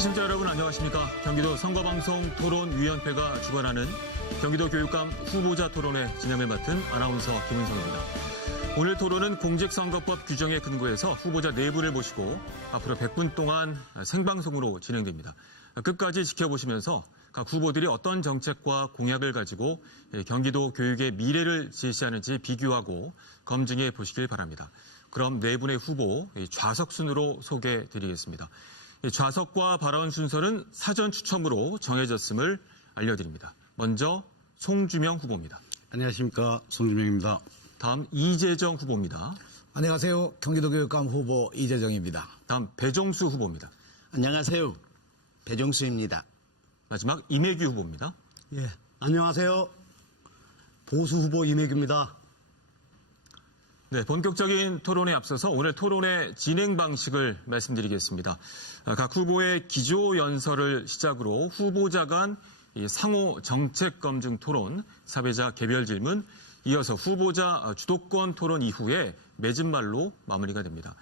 시청자 여러분 안녕하십니까. 경기도 선거방송 토론위원회가 주관하는 경기도 교육감 후보자 토론회 진행을 맡은 아나운서 김은성입니다. 오늘 토론은 공직선거법 규정에 근거해서 후보자 4분을 모시고 앞으로 100분 동안 생방송으로 진행됩니다. 끝까지 지켜보시면서 각 후보들이 어떤 정책과 공약을 가지고 경기도 교육의 미래를 제시하는지 비교하고 검증해 보시길 바랍니다. 그럼 4분의 후보 좌석 순으로 소개해드리겠습니다. 좌석과 발언 순서는 사전 추첨으로 정해졌음을 알려드립니다. 먼저 송주명 후보입니다. 안녕하십니까. 송주명입니다. 다음 이재정 후보입니다. 안녕하세요. 경기도교육감 후보 이재정입니다. 다음 배종수 후보입니다. 안녕하세요. 배종수입니다. 마지막 임혜규 후보입니다. 예, 안녕하세요. 보수 후보 임혜규입니다. 네, 본격적인 토론에 앞서서 오늘 토론의 진행 방식을 말씀드리겠습니다. 각 후보의 기조 연설을 시작으로 후보자 간 상호 정책 검증 토론, 사회자 개별 질문, 이어서 후보자 주도권 토론 이후에 맺은 말로 마무리가 됩니다.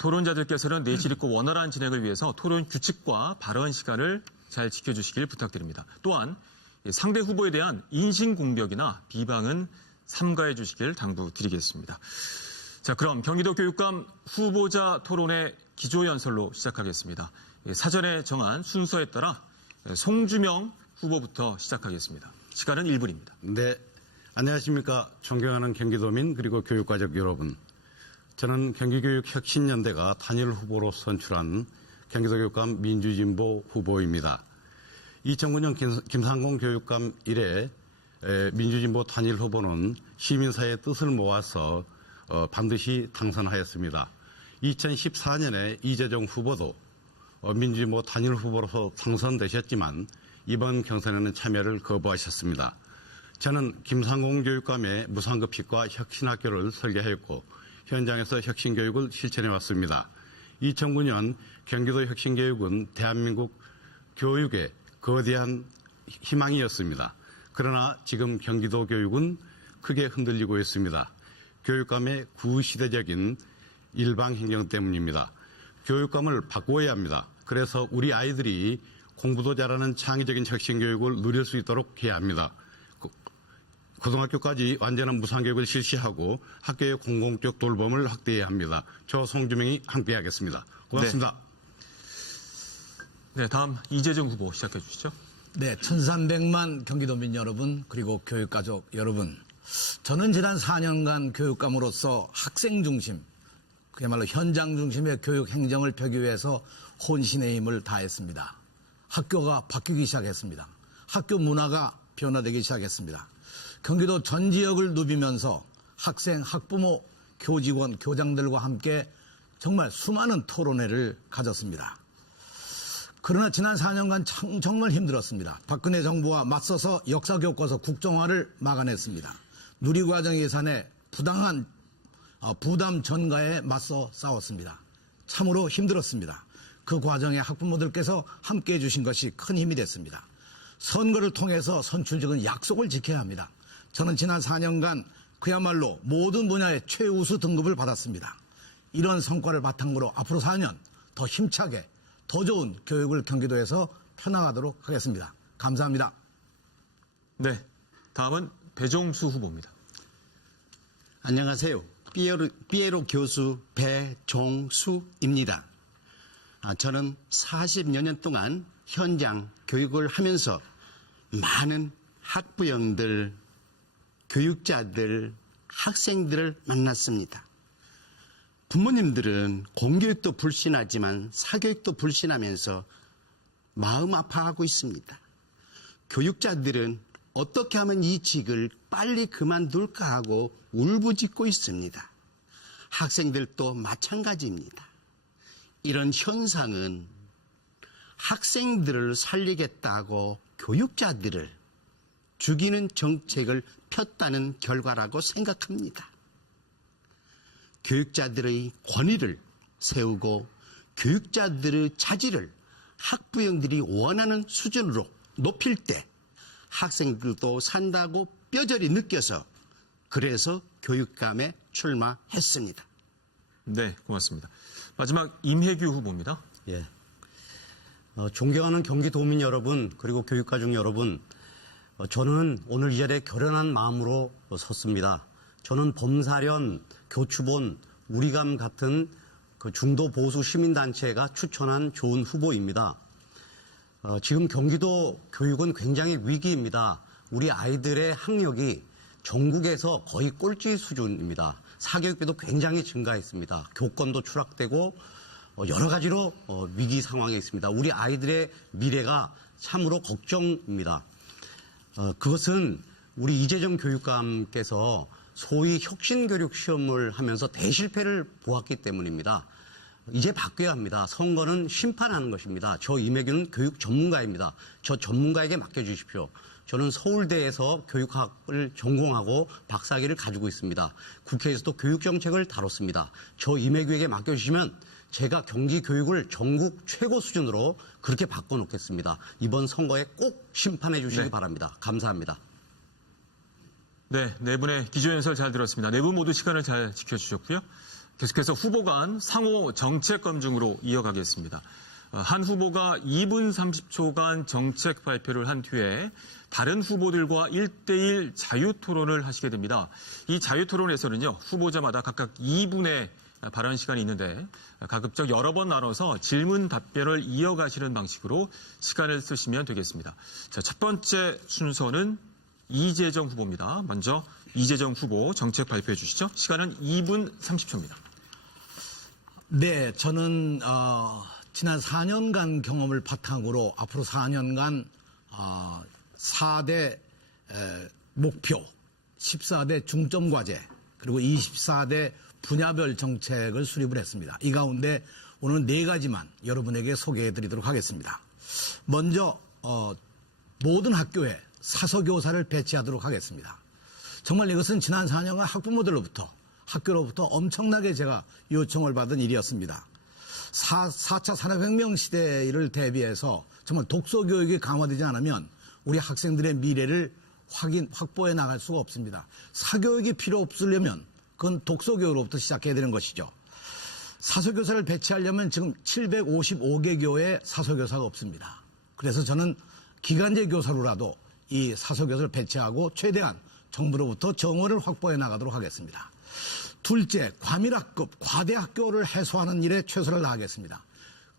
토론자들께서는 내실 있고 원활한 진행을 위해서 토론 규칙과 발언 시간을 잘 지켜주시길 부탁드립니다. 또한 상대 후보에 대한 인신공격이나 비방은 삼가해 주시길 당부드리겠습니다. 자, 그럼 경기도 교육감 후보자 토론의 기조연설로 시작하겠습니다. 사전에 정한 순서에 따라 송주명 후보부터 시작하겠습니다. 시간은 1분입니다. 네, 안녕하십니까. 존경하는 경기도민 그리고 교육가족 여러분. 저는 경기교육혁신연대가 단일 후보로 선출한 경기도교육감 민주진보 후보입니다. 2009년 김상곤 교육감 이래 민주진보 단일 후보는 시민사회의 뜻을 모아서 반드시 당선하였습니다. 2014년에 이재정 후보도 민주진보 단일 후보로서 당선되셨지만 이번 경선에는 참여를 거부하셨습니다. 저는 김상곤 교육감의 무상급식과 혁신학교를 설계하였고 현장에서 혁신교육을 실천해 왔습니다. 2009년 경기도 혁신교육은 대한민국 교육의 거대한 희망이었습니다. 그러나 지금 경기도 교육은 크게 흔들리고 있습니다. 교육감의 구시대적인 일방행정 때문입니다. 교육감을 바꾸어야 합니다. 그래서 우리 아이들이 공부도 잘하는 창의적인 혁신교육을 누릴 수 있도록 해야 합니다. 고등학교까지 완전한 무상교육을 실시하고 학교의 공공적 돌봄을 확대해야 합니다. 저 송주명이 함께하겠습니다. 고맙습니다. 네, 다음 이재정 후보 시작해 주시죠. 네, 1300만 경기도민 여러분 그리고 교육가족 여러분. 저는 지난 4년간 교육감으로서 학생 중심, 그야말로 현장 중심의 교육 행정을 펴기 위해서 혼신의 힘을 다했습니다. 학교가 바뀌기 시작했습니다. 학교 문화가 변화되기 시작했습니다. 경기도 전 지역을 누비면서 학생, 학부모, 교직원, 교장들과 함께 정말 수많은 토론회를 가졌습니다. 그러나 지난 4년간 정말 힘들었습니다. 박근혜 정부와 맞서서 역사교과서 국정화를 막아냈습니다. 누리과정 예산의 부당한 부담 전가에 맞서 싸웠습니다. 참으로 힘들었습니다. 그 과정에 학부모들께서 함께해 주신 것이 큰 힘이 됐습니다. 선거를 통해서 선출직은 약속을 지켜야 합니다. 저는 지난 4년간 그야말로 모든 분야의 최우수 등급을 받았습니다. 이런 성과를 바탕으로 앞으로 4년 더 힘차게 더 좋은 교육을 경기도에서 펴나가도록 하겠습니다. 감사합니다. 네, 다음은 배종수 후보입니다. 안녕하세요. 삐에로 교수 배종수입니다. 저는 40여 년 동안 현장 교육을 하면서 많은 학부형들, 교육자들, 학생들을 만났습니다. 부모님들은 공교육도 불신하지만 사교육도 불신하면서 마음 아파하고 있습니다. 교육자들은 어떻게 하면 이 직을 빨리 그만둘까 하고 울부짖고 있습니다. 학생들도 마찬가지입니다. 이런 현상은 학생들을 살리겠다고 교육자들을 죽이는 정책을 폈다는 결과라고 생각합니다. 교육자들의 권위를 세우고 교육자들의 자질을 학부형들이 원하는 수준으로 높일 때 학생들도 산다고 뼈저리 느껴서 그래서 교육감에 출마했습니다. 네, 고맙습니다. 마지막 임혜규 후보입니다. 예. 존경하는 경기도민 여러분, 그리고 교육가족 여러분, 저는 오늘 이 자리에 결연한 마음으로 섰습니다. 저는 범사련, 교추본, 우리감 같은 그 중도 보수 시민단체가 추천한 좋은 후보입니다. 지금 경기도 교육은 굉장히 위기입니다. 우리 아이들의 학력이 전국에서 거의 꼴찌 수준입니다. 사교육비도 굉장히 증가했습니다. 교권도 추락되고 여러 가지로 위기 상황에 있습니다. 우리 아이들의 미래가 참으로 걱정입니다. 그것은 우리 이재정 교육감께서 소위 혁신교육 시험을 하면서 대실패를 보았기 때문입니다. 이제 바뀌어야 합니다. 선거는 심판하는 것입니다. 저 임혜균은 교육 전문가입니다. 저 전문가에게 맡겨주십시오. 저는 서울대에서 교육학을 전공하고 박사학위를 가지고 있습니다. 국회에서도 교육정책을 다뤘습니다. 저 임혜균에게 맡겨주시면 제가 경기 교육을 전국 최고 수준으로 그렇게 바꿔놓겠습니다. 이번 선거에 꼭 심판해 주시기 네. 바랍니다. 감사합니다. 네, 네 분의 기조연설 잘 들었습니다. 네 분 모두 시간을 잘 지켜주셨고요. 계속해서 후보 간 상호 정책 검증으로 이어가겠습니다. 한 후보가 2분 30초간 정책 발표를 한 뒤에 다른 후보들과 1대1 자유토론을 하시게 됩니다. 이 자유토론에서는요, 후보자마다 각각 2분의 발언 시간이 있는데 가급적 여러 번 나눠서 질문 답변을 이어가시는 방식으로 시간을 쓰시면 되겠습니다. 자, 첫 번째 순서는 이재정 후보입니다. 먼저 이재정 후보 정책 발표해 주시죠. 시간은 2분 30초입니다. 네, 저는 지난 4년간 경험을 바탕으로 앞으로 4년간 4대 목표, 14대 중점 과제, 그리고 24대 분야별 정책을 수립을 했습니다. 이 가운데 오늘 4가지만 여러분에게 소개해 드리도록 하겠습니다. 먼저 모든 학교에 사서교사를 배치하도록 하겠습니다. 정말 이것은 지난 4년간 학부모들로부터 학교로부터 엄청나게 제가 요청을 받은 일이었습니다. 4차 산업혁명 시대를 대비해서 정말 독서교육이 강화되지 않으면 우리 학생들의 미래를 확보해 나갈 수가 없습니다. 사교육이 필요 없으려면 그건 독서교육으로부터 시작해야 되는 것이죠. 사서교사를 배치하려면 지금 755개 교회에 사서교사가 없습니다. 그래서 저는 기간제 교사로라도 이 사서교사를 배치하고 최대한 정부로부터 정원을 확보해 나가도록 하겠습니다. 둘째, 과밀학급, 과대학교를 해소하는 일에 최선을 다하겠습니다.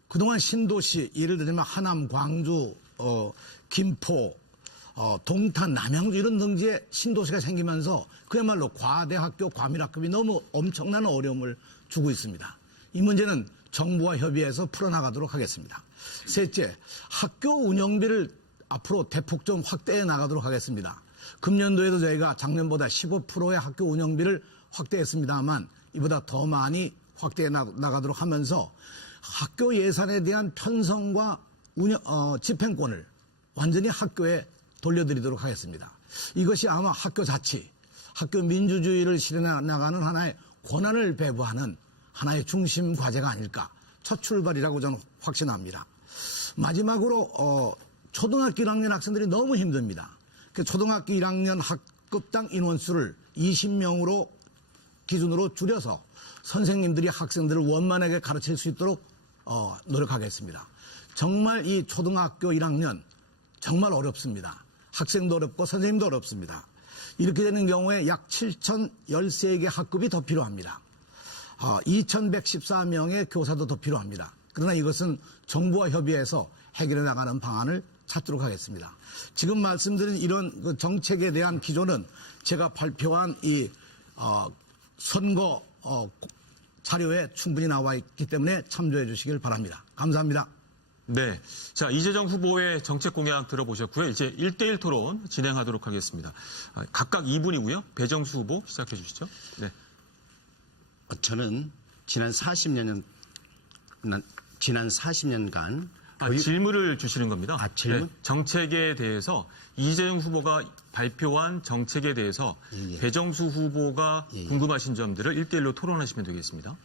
그동안 신도시, 예를 들면 하남, 광주, 김포, 동탄, 남양주 이런 등지에 신도시가 생기면서 그야말로 과대학교, 과밀학급이 너무 엄청난 어려움을 주고 있습니다. 이 문제는 정부와 협의해서 풀어나가도록 하겠습니다. 셋째, 학교 운영비를 앞으로 대폭 좀 확대해 나가도록 하겠습니다. 금년도에도 저희가 작년보다 15%의 학교 운영비를 확대했습니다만 이보다 더 많이 확대해 나가도록 하면서 학교 예산에 대한 편성과 집행권을 완전히 학교에 돌려드리도록 하겠습니다. 이것이 아마 학교 자치, 학교 민주주의를 실현해 나가는 하나의 권한을 배부하는 하나의 중심 과제가 아닐까. 첫 출발이라고 저는 확신합니다. 마지막으로 초등학교 1학년 학생들이 너무 힘듭니다. 초등학교 1학년 학급당 인원수를 20명으로 기준으로 줄여서 선생님들이 학생들을 원만하게 가르칠 수 있도록 노력하겠습니다. 정말 이 초등학교 1학년 정말 어렵습니다. 학생도 어렵고 선생님도 어렵습니다. 이렇게 되는 경우에 약 7,013개 학급이 더 필요합니다. 2,114명의 교사도 더 필요합니다. 그러나 이것은 정부와 협의해서 해결해 나가는 방안을 찾도록 하겠습니다. 지금 말씀드린 이런 정책에 대한 기조는 제가 발표한 이 선거 자료에 충분히 나와 있기 때문에 참조해 주시길 바랍니다. 감사합니다. 네. 자, 이재정 후보의 정책 공약 들어보셨고요. 이제 1대1 토론 진행하도록 하겠습니다. 각각 2분이고요. 배정수 후보 시작해 주시죠. 네. 저는 지난 40년간 질문을 주시는 겁니다. 질문? 네, 정책에 대해서 이재정 후보가 발표한 정책에 대해서 예. 배정수 후보가 궁금하신 점들을 1대1로 토론하시면 되겠습니다.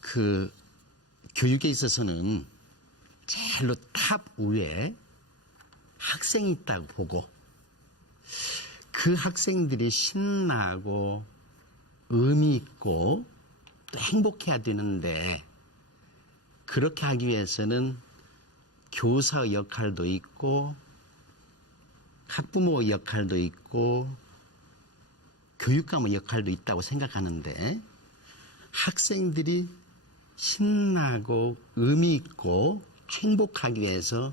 그 교육에 있어서는 제일로 탑 위에 학생이 있다고 보고 그 학생들이 신나고 의미 있고 또 행복해야 되는데 그렇게 하기 위해서는 교사 역할도 있고 학부모 역할도 있고 교육감 역할도 있다고 생각하는데 학생들이 신나고 의미 있고 행복하기 위해서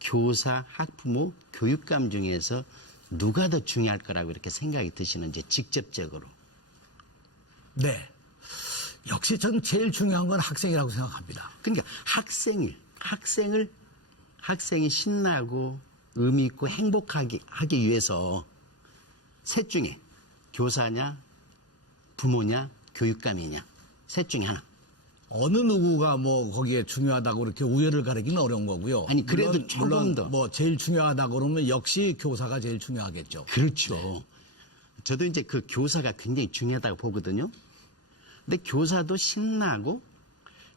교사, 학부모, 교육감 중에서 누가 더 중요할 거라고 이렇게 생각이 드시는지 직접적으로. 네. 역시 전 제일 중요한 건 학생이라고 생각합니다. 그러니까 학생이 신나고 의미 있고 행복하게 하기 위해서 셋 중에 교사냐, 부모냐, 교육감이냐, 셋 중에 하나. 어느 누구가 뭐 거기에 중요하다고 그렇게 우열을 가리기는 어려운 거고요. 아니, 그래도 물론, 조금 물론 더. 뭐 제일 중요하다고 그러면 역시 교사가 제일 중요하겠죠. 그렇죠. 저도 이제 그 교사가 굉장히 중요하다고 보거든요. 근데 교사도 신나고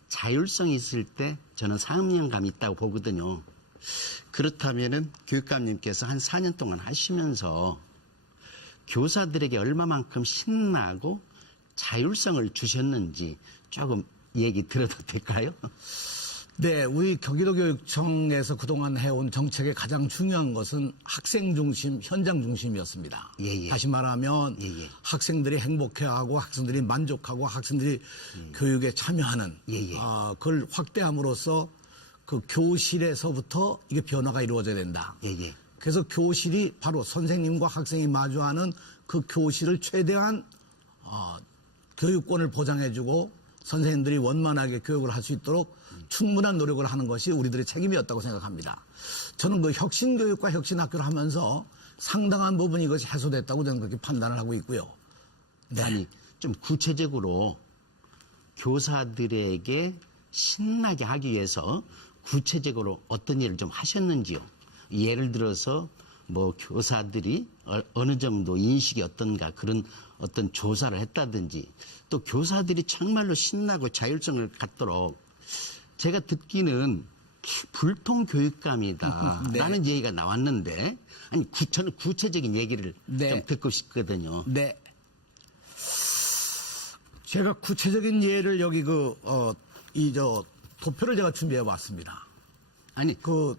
자율성이 있을 때 저는 상업력감이 있다고 보거든요. 그렇다면은 교육감님께서 한 4년 동안 하시면서 교사들에게 얼마만큼 신나고 자율성을 주셨는지 조금 얘기 들어도 될까요? 네, 우리 경기도교육청에서 그동안 해온 정책의 가장 중요한 것은 학생 중심, 현장 중심이었습니다. 예, 예. 다시 말하면 예, 예. 학생들이 행복해하고 학생들이 만족하고 학생들이 교육에 참여하는 예, 예. 그걸 확대함으로써 그 교실에서부터 이게 변화가 이루어져야 된다. 예, 예. 그래서 교실이 바로 선생님과 학생이 마주하는 그 교실을 최대한 교육권을 보장해주고 선생님들이 원만하게 교육을 할 수 있도록 충분한 노력을 하는 것이 우리들의 책임이었다고 생각합니다. 저는 그 혁신교육과 혁신학교를 하면서 상당한 부분 이것이 해소됐다고 저는 그렇게 판단을 하고 있고요. 네. 아니, 좀 구체적으로 교사들에게 신나게 하기 위해서 구체적으로 어떤 일을 좀 하셨는지요? 예를 들어서 뭐 교사들이 어느 정도 인식이 어떤가 그런 어떤 조사를 했다든지 또 교사들이 정말로 신나고 자율성을 갖도록 제가 듣기는 불통 교육감이다 네. 라는 얘기가 나왔는데 아니 저는 구체적인 얘기를 네. 좀 듣고 싶거든요. 네. 제가 구체적인 예를 여기 도표를 제가 준비해 왔습니다. 아니 그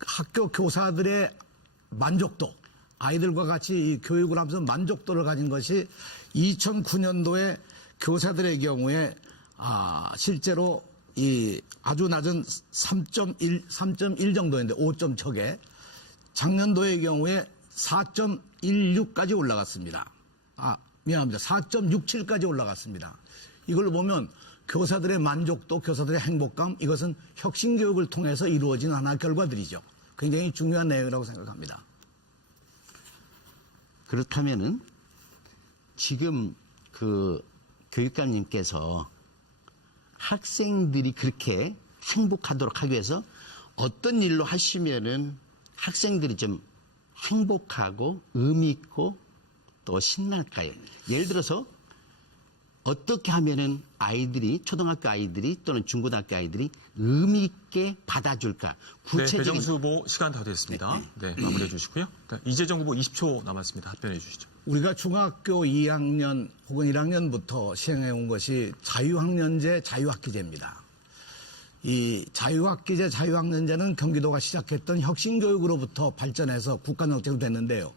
학교 교사들의 만족도, 아이들과 같이 이 교육을 하면서 만족도를 가진 것이 2009년도에 교사들의 경우에 실제로 이 아주 낮은 3.1 정도였는데 5점 척에 작년도의 경우에 4.16까지 올라갔습니다. 미안합니다. 4.67까지 올라갔습니다. 이걸 보면 교사들의 만족도, 교사들의 행복감, 이것은 혁신교육을 통해서 이루어진 하나의 결과들이죠. 굉장히 중요한 내용이라고 생각합니다. 그렇다면은 지금 그 교육감님께서 학생들이 그렇게 행복하도록 하기 위해서 어떤 일로 하시면은 학생들이 좀 행복하고 의미 있고 또 신날까요? 예를 들어서 어떻게 하면은 아이들이 초등학교 아이들이 또는 중고등학교 아이들이 의미 있게 받아줄까? 네, 구체적인 배정수 후보 시간 다 됐습니다. 네, 마무리해 주시고요. 이재정 후보 20초 남았습니다. 답변해 주시죠. 우리가 중학교 2학년 혹은 1학년부터 시행해 온 것이 자유학년제, 자유학기제입니다. 이 자유학기제, 자유학년제는 경기도가 시작했던 혁신교육으로부터 발전해서 국가정책으로 됐는데요.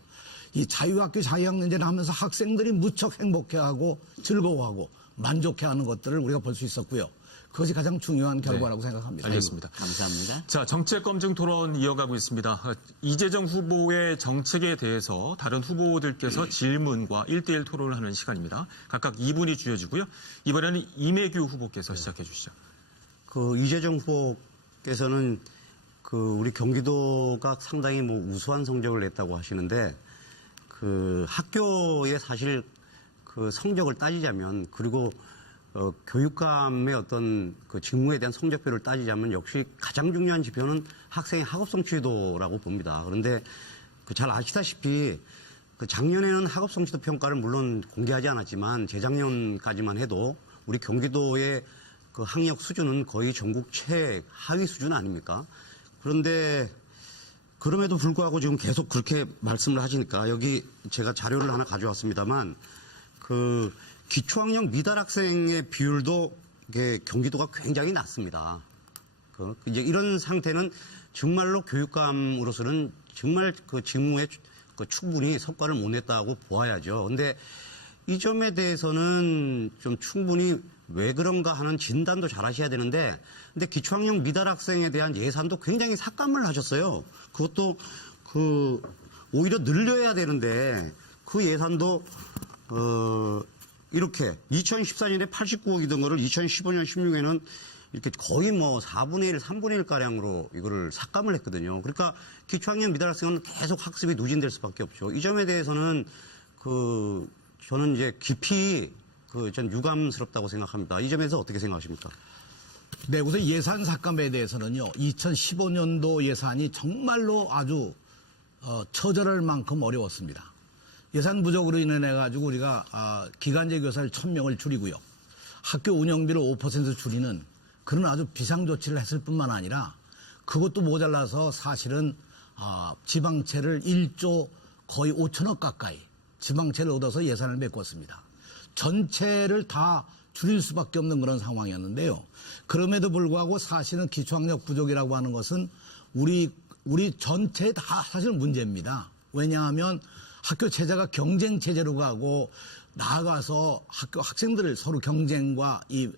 이 자유학기, 자유학년제를 하면서 학생들이 무척 행복해하고 즐거워하고 만족해하는 것들을 우리가 볼 수 있었고요. 그것이 가장 중요한 결과라고 생각합니다. 알겠습니다. 감사합니다. 자, 정책 검증 토론 이어가고 있습니다. 이재정 후보의 정책에 대해서 다른 후보들께서 질문과 1대1 토론을 하는 시간입니다. 각각 2분이 주어지고요. 이번에는 이매규 후보께서 시작해 주시죠. 그 이재정 후보께서는 그 우리 경기도가 상당히 뭐 우수한 성적을 냈다고 하시는데 그 학교에 사실 그 성적을 따지자면 그리고 교육감의 어떤 그 직무에 대한 성적표를 따지자면 역시 가장 중요한 지표는 학생의 학업 성취도라고 봅니다. 그런데 그 잘 아시다시피 그 작년에는 학업 성취도 평가를 물론 공개하지 않았지만 재작년까지만 해도 우리 경기도의 그 학력 수준은 거의 전국 최하위 수준 아닙니까? 그런데 그럼에도 불구하고 지금 계속 그렇게 말씀을 하시니까 여기 제가 자료를 하나 가져왔습니다만 그 기초학력 미달 학생의 비율도 이게 경기도가 굉장히 낮습니다. 이제 이런 상태는 정말로 교육감으로서는 정말 그 직무에 충분히 성과를 못 냈다고 보아야죠. 근데 이 점에 대해서는 좀 충분히 왜 그런가 하는 진단도 잘 하셔야 되는데, 근데 기초학력 미달 학생에 대한 예산도 굉장히 삭감을 하셨어요. 그것도 오히려 늘려야 되는데 그 예산도 이렇게 2014년에 89억이던 거를 2015년 16에는 이렇게 거의 뭐 4분의 1, 3분의 1가량으로 이거를 삭감을 했거든요. 그러니까 기초학력 미달 학생은 계속 학습이 누진될 수밖에 없죠. 이 점에 대해서는 저는 이제 깊이 전 유감스럽다고 생각합니다. 이 점에서 어떻게 생각하십니까? 네, 우선 예산 삭감에 대해서는요, 2015년도 예산이 정말로 아주 처절할 만큼 어려웠습니다. 예산 부족으로 인해가지고 우리가 기간제 교사를 1000명을 줄이고요. 학교 운영비를 5% 줄이는 그런 아주 비상조치를 했을 뿐만 아니라 그것도 모자라서 사실은 지방채를 1조 거의 5천억 가까이 지방채를 얻어서 예산을 메꿨습니다. 전체를 다 줄일 수밖에 없는 그런 상황이었는데요. 그럼에도 불구하고 사실은 기초학력 부족이라고 하는 것은 우리 전체 다 사실 문제입니다. 왜냐하면 학교 체제가 경쟁 체제로 가고 나아가서 학교 학생들을 서로 경쟁과 이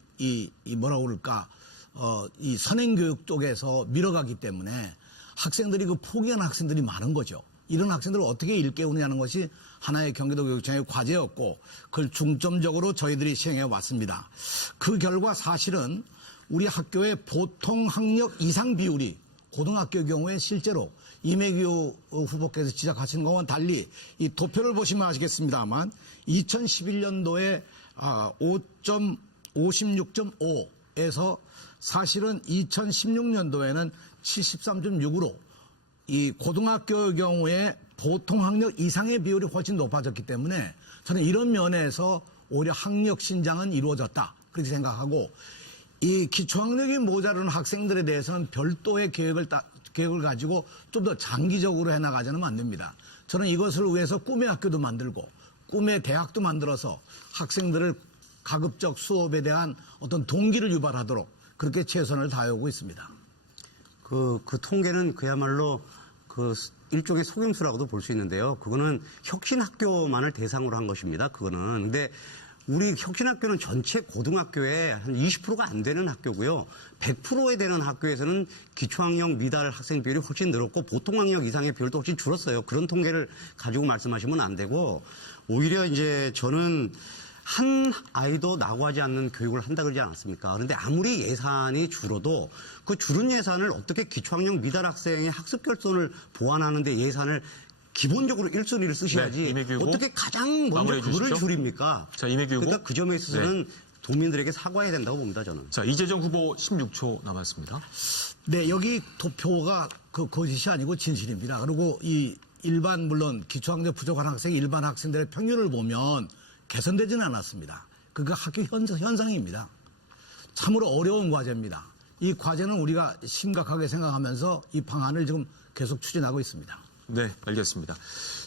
뭐라고 그럴까 이 선행교육 쪽에서 밀어가기 때문에 학생들이 포기하는 학생들이 많은 거죠. 이런 학생들을 어떻게 일깨우느냐는 것이 하나의 경기도 교육청의 과제였고 그걸 중점적으로 저희들이 시행해 왔습니다. 그 결과 사실은 우리 학교의 보통 학력 이상 비율이 고등학교 경우에 실제로 이매규 후보께서 지적하신 것과는 달리 이 도표를 보시면 아시겠습니다만 2011년도에 56.5에서 사실은 2016년도에는 73.6으로 이 고등학교의 경우에 보통 학력 이상의 비율이 훨씬 높아졌기 때문에 저는 이런 면에서 오히려 학력 신장은 이루어졌다 그렇게 생각하고 이 기초학력이 모자라는 학생들에 대해서는 별도의 계획을 가지고 좀 더 장기적으로 해나가자는 안 됩니다. 저는 이것을 위해서 꿈의 학교도 만들고 꿈의 대학도 만들어서 학생들을 가급적 수업에 대한 어떤 동기를 유발하도록 그렇게 최선을 다하고 있습니다. 그 통계는 그야말로 일종의 속임수라고도 볼 수 있는데요. 그거는 혁신학교만을 대상으로 한 것입니다. 그거는. 근데 우리 혁신학교는 전체 고등학교의 한 20%가 안 되는 학교고요. 100%에 되는 학교에서는 기초학력 미달 학생 비율이 훨씬 늘었고 보통 학력 이상의 비율도 훨씬 줄었어요. 그런 통계를 가지고 말씀하시면 안 되고 오히려 이제 저는 한 아이도 낙오하지 않는 교육을 한다 그러지 않았습니까? 그런데 아무리 예산이 줄어도 그 줄은 예산을 어떻게 기초학력 미달 학생의 학습 결손을 보완하는 데 예산을 기본적으로 1순위를 쓰셔야지 네, 어떻게 가장 먼저 그거를 줄입니까? 자, 이매규 후보. 그러니까 그 점에 있어서는 도민들에게 사과해야 된다고 봅니다, 저는. 자, 이재정 후보 16초 남았습니다. 네, 여기 도표가 거짓이 아니고 진실입니다. 그리고 이 일반 물론 기초학력 부족한 학생 일반 학생들의 평균을 보면 개선되지는 않았습니다. 그게 학교 현상입니다. 참으로 어려운 과제입니다. 이 과제는 우리가 심각하게 생각하면서 이 방안을 지금 계속 추진하고 있습니다. 네, 알겠습니다.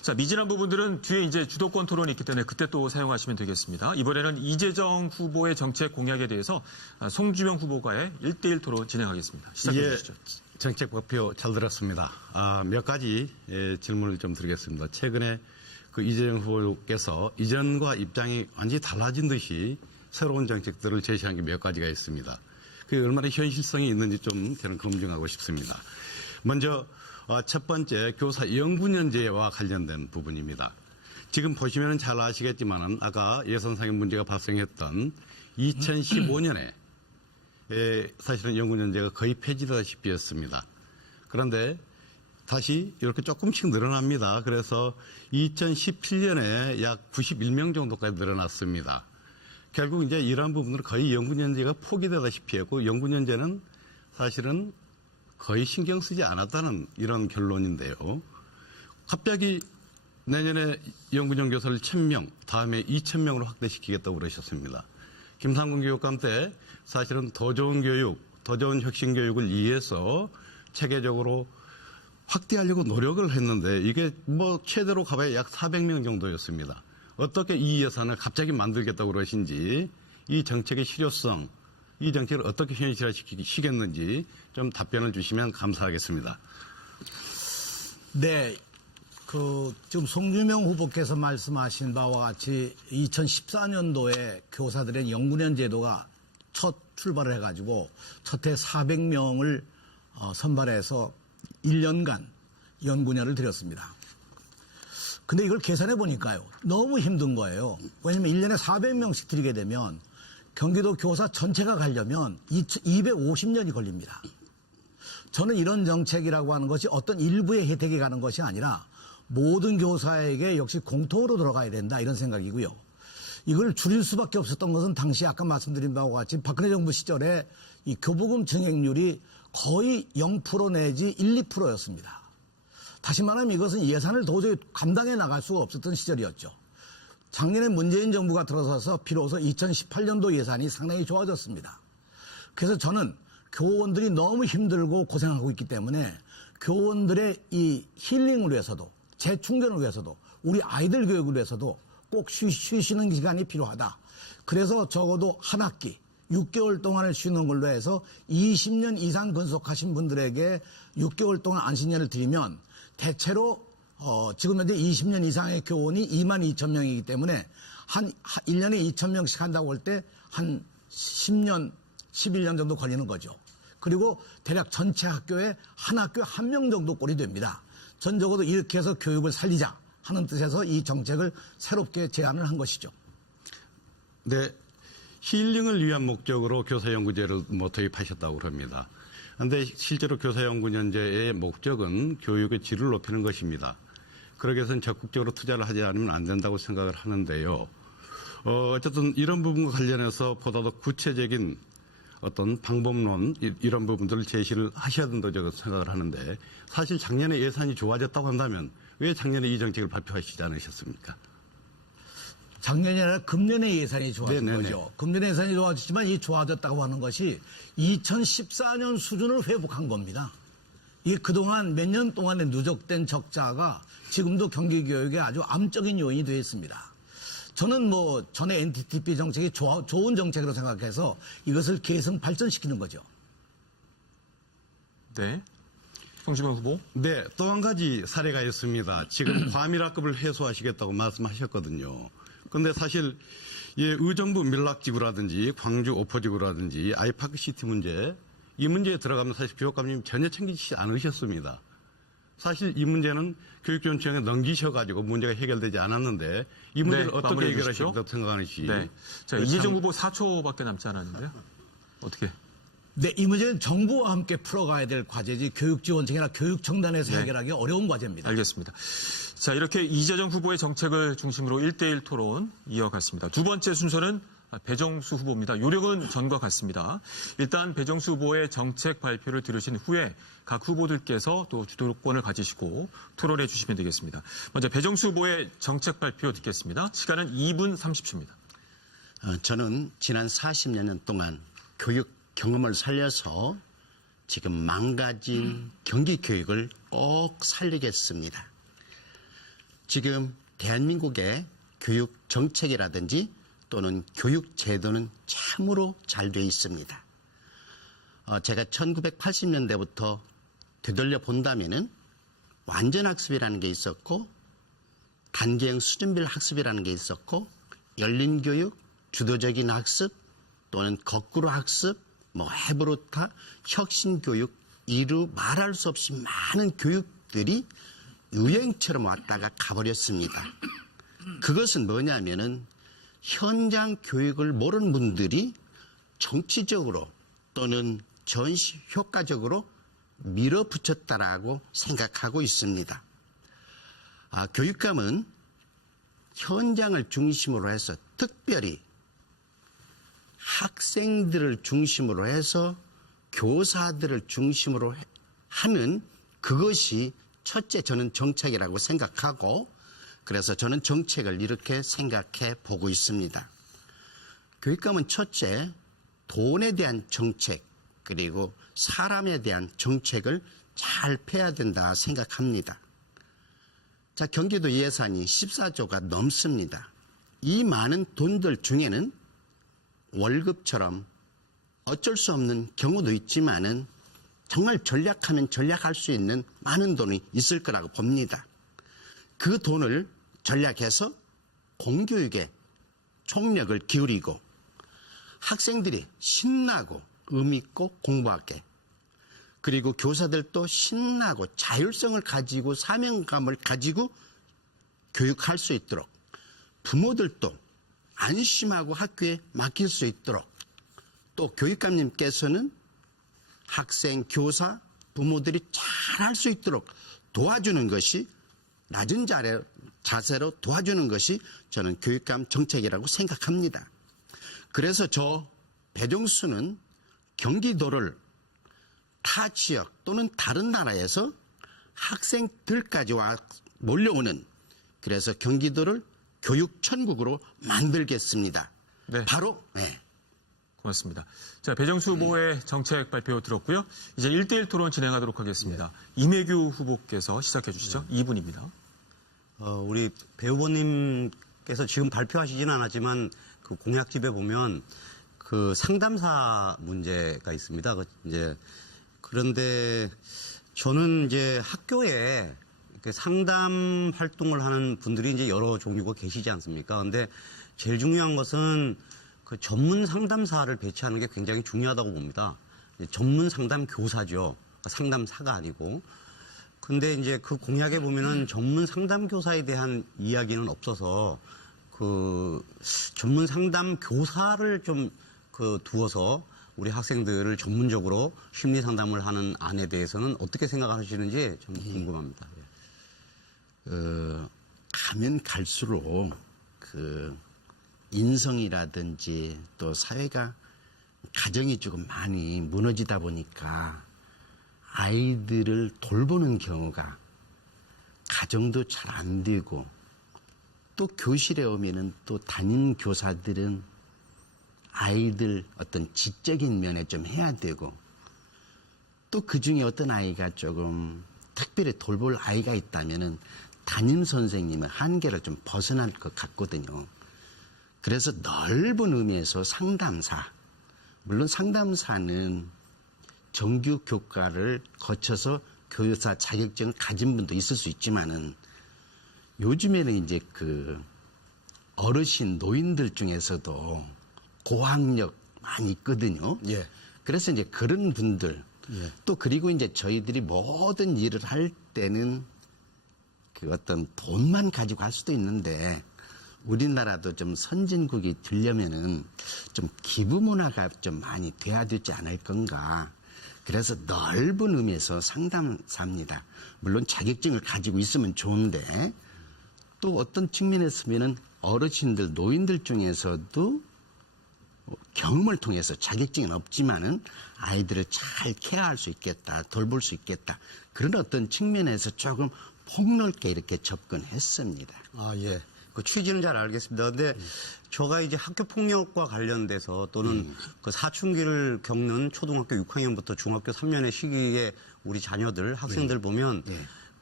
자, 미진한 부분들은 뒤에 이제 주도권 토론이 있기 때문에 그때 또 사용하시면 되겠습니다. 이번에는 이재정 후보의 정책 공약에 대해서 송주명 후보과의 1대1 토론 진행하겠습니다. 시작해 주시죠. 정책 발표 잘 들었습니다. 몇 가지 질문을 좀 드리겠습니다. 최근에 이재정 후보께서 이전과 입장이 완전히 달라진 듯이 새로운 정책들을 제시한 게 몇 가지가 있습니다. 그게 얼마나 현실성이 있는지 좀 저는 검증하고 싶습니다. 먼저 첫 번째 교사 영분연제와 관련된 부분입니다. 지금 보시면 잘 아시겠지만은 아까 예산상의 문제가 발생했던 2015년에 사실은 영분연제가 거의 폐지되다시피 했습니다. 그런데 다시 이렇게 조금씩 늘어납니다. 그래서 2017년에 약 91명 정도까지 늘어났습니다. 결국 이제 이러한 부분으로 거의 영분연제가 포기되다시피 했고 영분연제는 사실은 거의 신경 쓰지 않았다는 이런 결론인데요. 갑자기 내년에 영분연 교사를 1000명, 다음에 2000명으로 확대시키겠다고 그러셨습니다. 김상곤 교육감 때 사실은 더 좋은 교육, 더 좋은 혁신 교육을 위해서 체계적으로 확대하려고 노력을 했는데 이게 최대로 가봐야 약 400명 정도였습니다. 어떻게 이 예산을 갑자기 만들겠다고 그러신지 이 정책의 실효성 이 정책을 어떻게 현실화시키겠는지 좀 답변을 주시면 감사하겠습니다. 네. 지금 송주명 후보께서 말씀하신 바와 같이 2014년도에 교사들의 연구년 제도가 첫 출발을 해가지고 첫해 400명을 선발해서 1년간 연구년을 드렸습니다. 근데 이걸 계산해 보니까요. 너무 힘든 거예요. 왜냐면 1년에 400명씩 드리게 되면 경기도 교사 전체가 가려면 250년이 걸립니다. 저는 이런 정책이라고 하는 것이 어떤 일부의 혜택이 가는 것이 아니라 모든 교사에게 역시 공통으로 들어가야 된다 이런 생각이고요. 이걸 줄일 수밖에 없었던 것은 당시 아까 말씀드린 바와 같이 박근혜 정부 시절에 이 교부금 증액률이 거의 0% 내지 1, 2%였습니다. 다시 말하면 이것은 예산을 도저히 감당해 나갈 수가 없었던 시절이었죠. 작년에 문재인 정부가 들어서서 비로소 2018년도 예산이 상당히 좋아졌습니다. 그래서 저는 교원들이 너무 힘들고 고생하고 있기 때문에 교원들의 이 힐링을 위해서도 재충전을 위해서도 우리 아이들 교육을 위해서도 꼭 쉬시는 시간이 필요하다. 그래서 적어도 한 학기 6개월 동안을 쉬는 걸로 해서 20년 이상 근속하신 분들에게 6개월 동안 안식년을 드리면 대체로 지금 현재 20년 이상의 교원이 22,000명이기 때문에 한 1년에 2,000명씩 한다고 할 때 한 10년, 11년 정도 걸리는 거죠. 그리고 대략 전체 학교에 한 학교에 1명 정도 꼴이 됩니다. 전 적어도 이렇게 해서 교육을 살리자 하는 뜻에서 이 정책을 새롭게 제안을 한 것이죠. 네, 힐링을 위한 목적으로 교사연구제를 도입하셨다고 합니다. 그런데 실제로 교사연구연제의 목적은 교육의 질을 높이는 것입니다. 그러기 위해서는 적극적으로 투자를 하지 않으면 안 된다고 생각을 하는데요. 어쨌든 이런 부분과 관련해서 보다 더 구체적인 어떤 방법론 이런 부분들을 제시를 하셔야 된다고 생각을 하는데 사실 작년에 예산이 좋아졌다고 한다면 왜 작년에 이 정책을 발표하시지 않으셨습니까? 작년이 아니라 금년에 예산이 좋아진 네네네. 거죠. 금년에 예산이 좋아졌지만 이 좋아졌다고 하는 것이 2014년 수준을 회복한 겁니다. 이게 그동안 몇 년 동안의 누적된 적자가 지금도 경기교육의 아주 암적인 요인이 되어 있습니다. 저는 전에 NTTP 정책이 좋은 정책으로 생각해서 이것을 계승 발전시키는 거죠. 네. 송주명 후보. 네, 또 한 가지 사례가 있습니다. 지금 과밀학급을 해소하시겠다고 말씀하셨거든요. 그런데 사실 의정부 밀락지구라든지 광주 오포지구라든지 아이파크시티 문제 이 문제에 들어가면 사실 교육감님 전혀 챙기지 않으셨습니다. 사실 이 문제는 교육지원청에 넘기셔가지고 문제가 해결되지 않았는데 이 문제를 네, 어떻게 마무리해 해결하시겠다고 생각하는지. 네. 자, 이재정 후보 4초밖에 남지 않았는데요. 어떻게? 네, 이 문제는 정부와 함께 풀어가야 될 과제지 교육지원청이나 교육청단에서 네. 해결하기 어려운 과제입니다. 알겠습니다. 자, 이렇게 이재정 후보의 정책을 중심으로 1대1 토론 이어갔습니다. 두 번째 순서는 배정수 후보입니다. 요령은 전과 같습니다. 일단 배정수 후보의 정책 발표를 들으신 후에 각 후보들께서 또 주도권을 가지시고 토론해 주시면 되겠습니다. 먼저 배정수 후보의 정책 발표 듣겠습니다. 시간은 2분 30초입니다. 저는 지난 40년 동안 교육 경험을 살려서 지금 망가진 경기 교육을 꼭 살리겠습니다. 지금 대한민국의 교육 정책이라든지 또는 교육 제도는 참으로 잘 돼 있습니다. 제가 1980년대부터 되돌려 본다면은 완전학습이라는 게 있었고 단계형 수준별 학습이라는 게 있었고 열린 교육, 주도적인 학습 또는 거꾸로 학습, 헤브로타, 혁신교육 이루 말할 수 없이 많은 교육들이 유행처럼 왔다가 가버렸습니다. 그것은 뭐냐면은 현장 교육을 모르는 분들이 정치적으로 또는 전시 효과적으로 밀어붙였다라고 생각하고 있습니다. 교육감은 현장을 중심으로 해서 특별히 학생들을 중심으로 해서 교사들을 중심으로 하는 그것이 첫째 저는 정책이라고 생각하고 그래서 저는 정책을 이렇게 생각해 보고 있습니다. 교육감은 첫째 돈에 대한 정책 그리고 사람에 대한 정책을 잘 펴야 된다 생각합니다. 자, 경기도 예산이 14조가 넘습니다. 이 많은 돈들 중에는 월급처럼 어쩔 수 없는 경우도 있지만은 정말 전략하면 전략할 수 있는 많은 돈이 있을 거라고 봅니다. 그 돈을 전략해서 공교육에 총력을 기울이고 학생들이 신나고 의미있고 공부하게, 그리고 교사들도 신나고 자율성을 가지고 사명감을 가지고 교육할 수 있도록, 부모들도 안심하고 학교에 맡길 수 있도록, 또 교육감님께서는 학생, 교사, 부모들이 잘할 수 있도록 도와주는 것이, 낮은 자세로 도와주는 것이 저는 교육감 정책이라고 생각합니다. 그래서 저 배정수는 경기도를 타 지역 또는 다른 나라에서 학생들까지 몰려오는, 그래서 경기도를 교육천국으로 만들겠습니다. 네. 바로 네. 고맙습니다. 자, 배정수 후보의 정책 발표 들었고요. 이제 1대1 토론 진행하도록 하겠습니다. 이매규 후보께서 시작해 주시죠. 2분입니다. 우리 배 후보님께서 지금 발표하시지는 않았지만 그 공약집에 보면 그 상담사 문제가 있습니다. 그런데 저는 이제 학교에 이렇게 상담 활동을 하는 분들이 이제 여러 종류가 계시지 않습니까? 근데 제일 중요한 것은 그 전문 상담사를 배치하는 게 굉장히 중요하다고 봅니다. 전문 상담 교사죠. 상담사가 아니고. 근데 이제 그 공약에 보면은 전문 상담 교사에 대한 이야기는 없어서 그 전문 상담 교사를 좀 그 두어서 우리 학생들을 전문적으로 심리 상담을 하는 안에 대해서는 어떻게 생각하시는지 좀 궁금합니다. 가면 갈수록 그 인성이라든지 또 사회가, 가정이 조금 많이 무너지다 보니까 아이들을 돌보는 경우가 가정도 잘 안 되고, 또 교실에 오면은 또 담임 교사들은 아이들 어떤 지적인 면에 좀 해야 되고, 또 그 중에 어떤 아이가 조금 특별히 돌볼 아이가 있다면은 담임 선생님의 한계를 좀 벗어날 것 같거든요. 그래서 넓은 의미에서 상담사, 물론 상담사는 정규 교과를 거쳐서 교사 자격증을 가진 분도 있을 수 있지만은 요즘에는 이제 그 어르신, 노인들 중에서도 고학력 많이 있거든요. 예. 그래서 이제 그런 분들, 예. 또 그리고 이제 저희들이 모든 일을 할 때는 그 어떤 돈만 가지고 할 수도 있는데, 우리나라도 좀 선진국이 되려면은 좀 기부 문화가 좀 많이 돼야 되지 않을 건가. 그래서 넓은 의미에서 상담사입니다. 물론 자격증을 가지고 있으면 좋은데, 또 어떤 측면에서 보면은 어르신들, 노인들 중에서도 경험을 통해서, 자격증은 없지만은 아이들을 잘 케어할 수 있겠다, 돌볼 수 있겠다, 그런 어떤 측면에서 조금 폭넓게 이렇게 접근했습니다. 아, 예. 그 취지는 잘 알겠습니다. 근데 제가 이제 학교 폭력과 관련돼서 또는 그 사춘기를 겪는 초등학교 6학년부터 중학교 3년의 시기에 우리 자녀들, 학생들 보면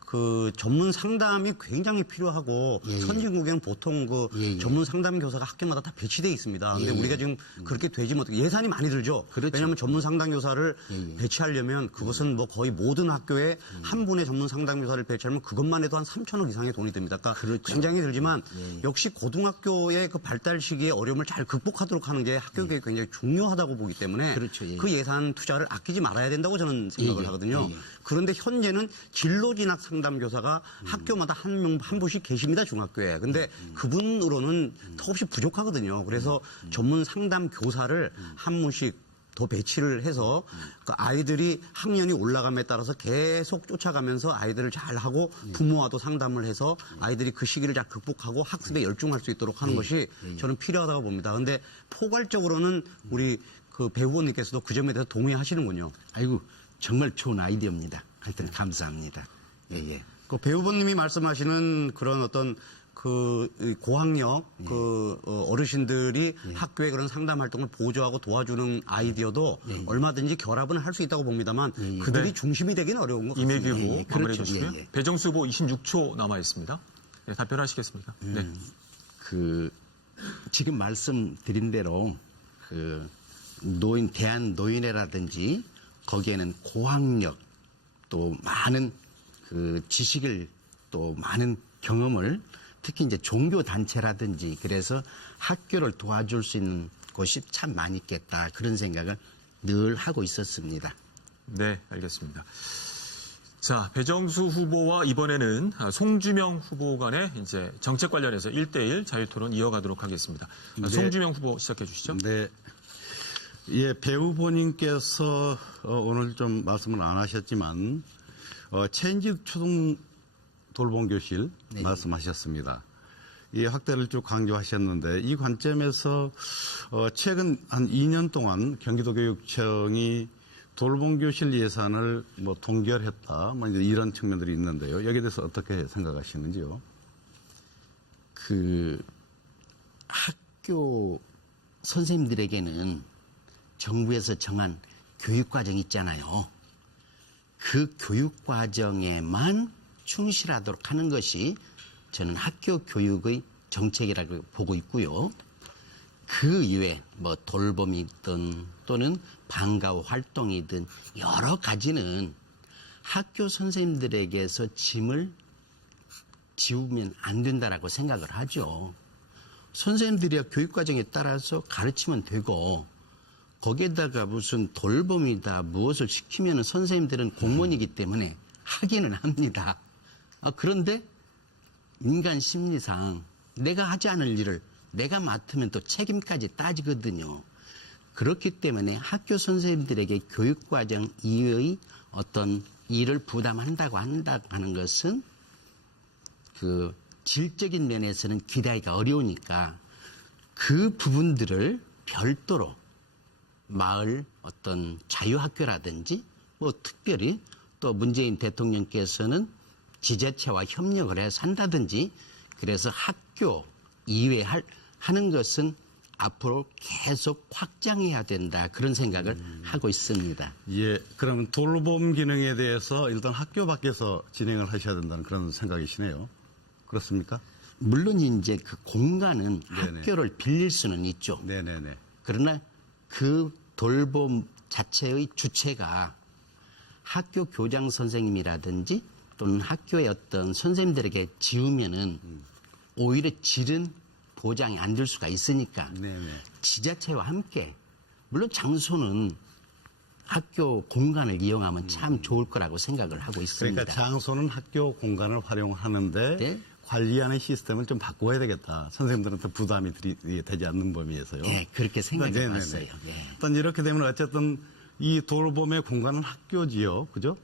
그 전문 상담이 굉장히 필요하고, 선진국에는 보통 그 전문 상담 교사가 학교마다 다 배치되어 있습니다. 근데 우리가 지금 그렇게 되지 못하고 예산이 많이 들죠. 그렇죠. 왜냐하면 전문 상담 교사를 배치하려면 그것은 뭐 거의 모든 학교에 한 분의 전문 상담 교사를 배치하면 그것만 해도 한 3천억 이상의 돈이 듭니다. 그러니까 그렇죠. 굉장히 들지만 역시 고등학교의 그 발달 시기의 어려움을 잘 극복하도록 하는 게 학교 교육이 굉장히 중요하다고 보기 때문에 그렇죠. 그 예산 투자를 아끼지 말아야 된다고 저는 생각을 하거든요. 그런데 현재는 진로 진학 상담 교사가 학교마다 한 분씩 계십니다, 중학교에. 근데 그분으로는 턱없이 부족하거든요. 그래서 전문 상담 교사를 한 분씩 더 배치를 해서 그 아이들이 학년이 올라감에 따라서 계속 쫓아가면서 아이들을 잘 하고 부모와도 상담을 해서 아이들이 그 시기를 잘 극복하고 학습에 열중할 수 있도록 하는 것이 저는 필요하다고 봅니다. 근데 포괄적으로는 우리 그 배 후보님께서도 그 점에 대해서 동의하시는군요. 아이고, 정말 좋은 아이디어입니다. 하여튼 감사합니다. 예. 그 배 후보님이 말씀하시는 그런 어떤 그 고학력 어르신들이 학교에 그런 상담 활동을 보조하고 도와주는 아이디어도 얼마든지 결합은 할 수 있다고 봅니다만 그들이 네. 중심이 되긴 어려운 것 같습니다. 이매규 후보 마무리해 그렇죠. 주시고요. 배정수 후보 26초 남아 있습니다. 네, 답변하시겠습니까? 네. 그 지금 말씀드린 대로 그 대한 노인회라든지 거기에는 고학력 또 많은 그 지식을 또 많은 경험을 특히 이제 종교 단체라든지 그래서 학교를 도와줄 수 있는 곳이 참 많이 있겠다 그런 생각을 늘 하고 있었습니다. 네, 알겠습니다. 자, 배정수 후보와 이번에는 송주명 후보 간의 이제 정책 관련해서 1대1 자유토론 이어가도록 하겠습니다. 송주명 후보 시작해 주시죠. 네. 예, 배 후보님께서 오늘 좀 말씀을 안 하셨지만 체인지 초등 돌봄교실 말씀하셨습니다. 이 확대를 쭉 강조하셨는데 이 관점에서 최근 한 2년 동안 경기도교육청이 돌봄교실 예산을 뭐 동결했다, 뭐 이제 이런 측면들이 있는데요. 여기에 대해서 어떻게 생각하시는지요? 그 학교 선생님들에게는 정부에서 정한 교육과정이 있잖아요. 그 교육과정에만 충실하도록 하는 것이 저는 학교 교육의 정책이라고 보고 있고요. 그 이외에 뭐 돌봄이든 또는 방과후 활동이든 여러 가지는 학교 선생님들에게서 짐을 지우면 안 된다라고 생각을 하죠. 선생님들이 교육과정에 따라서 가르치면 되고 거기에다가 무슨 돌봄이다 무엇을 시키면 선생님들은 공무원이기 때문에 하기는 합니다. 그런데 인간 심리상 내가 하지 않을 일을 내가 맡으면 또 책임까지 따지거든요. 그렇기 때문에 학교 선생님들에게 교육과정 이외의 어떤 일을 부담한다고 하는 것은 그 질적인 면에서는 기대하기가 어려우니까 그 부분들을 별도로 마을 어떤 자유학교라든지 뭐 특별히 또 문재인 대통령께서는 지자체와 협력을 해서 한다든지 그래서 학교 이외에 하는 것은 앞으로 계속 확장해야 된다 그런 생각을 하고 있습니다. 예, 그러면 돌봄 기능에 대해서 일단 학교 밖에서 진행을 하셔야 된다는 그런 생각이시네요. 그렇습니까? 물론 이제 그 공간은 네네. 학교를 빌릴 수는 있죠. 네네네. 그러나 그 돌봄 자체의 주체가 학교 교장 선생님이라든지 또는 학교의 어떤 선생님들에게 지우면은 오히려 질은 보장이 안 될 수가 있으니까 네네. 지자체와 함께 물론 장소는 학교 공간을 이용하면 참 좋을 거라고 생각을 하고 있습니다. 그러니까 장소는 학교 공간을 활용하는데 네. 관리하는 시스템을 좀 바꿔야 되겠다. 선생님들한테 부담이 되지 않는 범위에서요. 네, 그렇게 생각해 네네네. 봤어요. 네. 일단 이렇게 되면 어쨌든 이 돌봄의 공간은 학교지요. 그죠?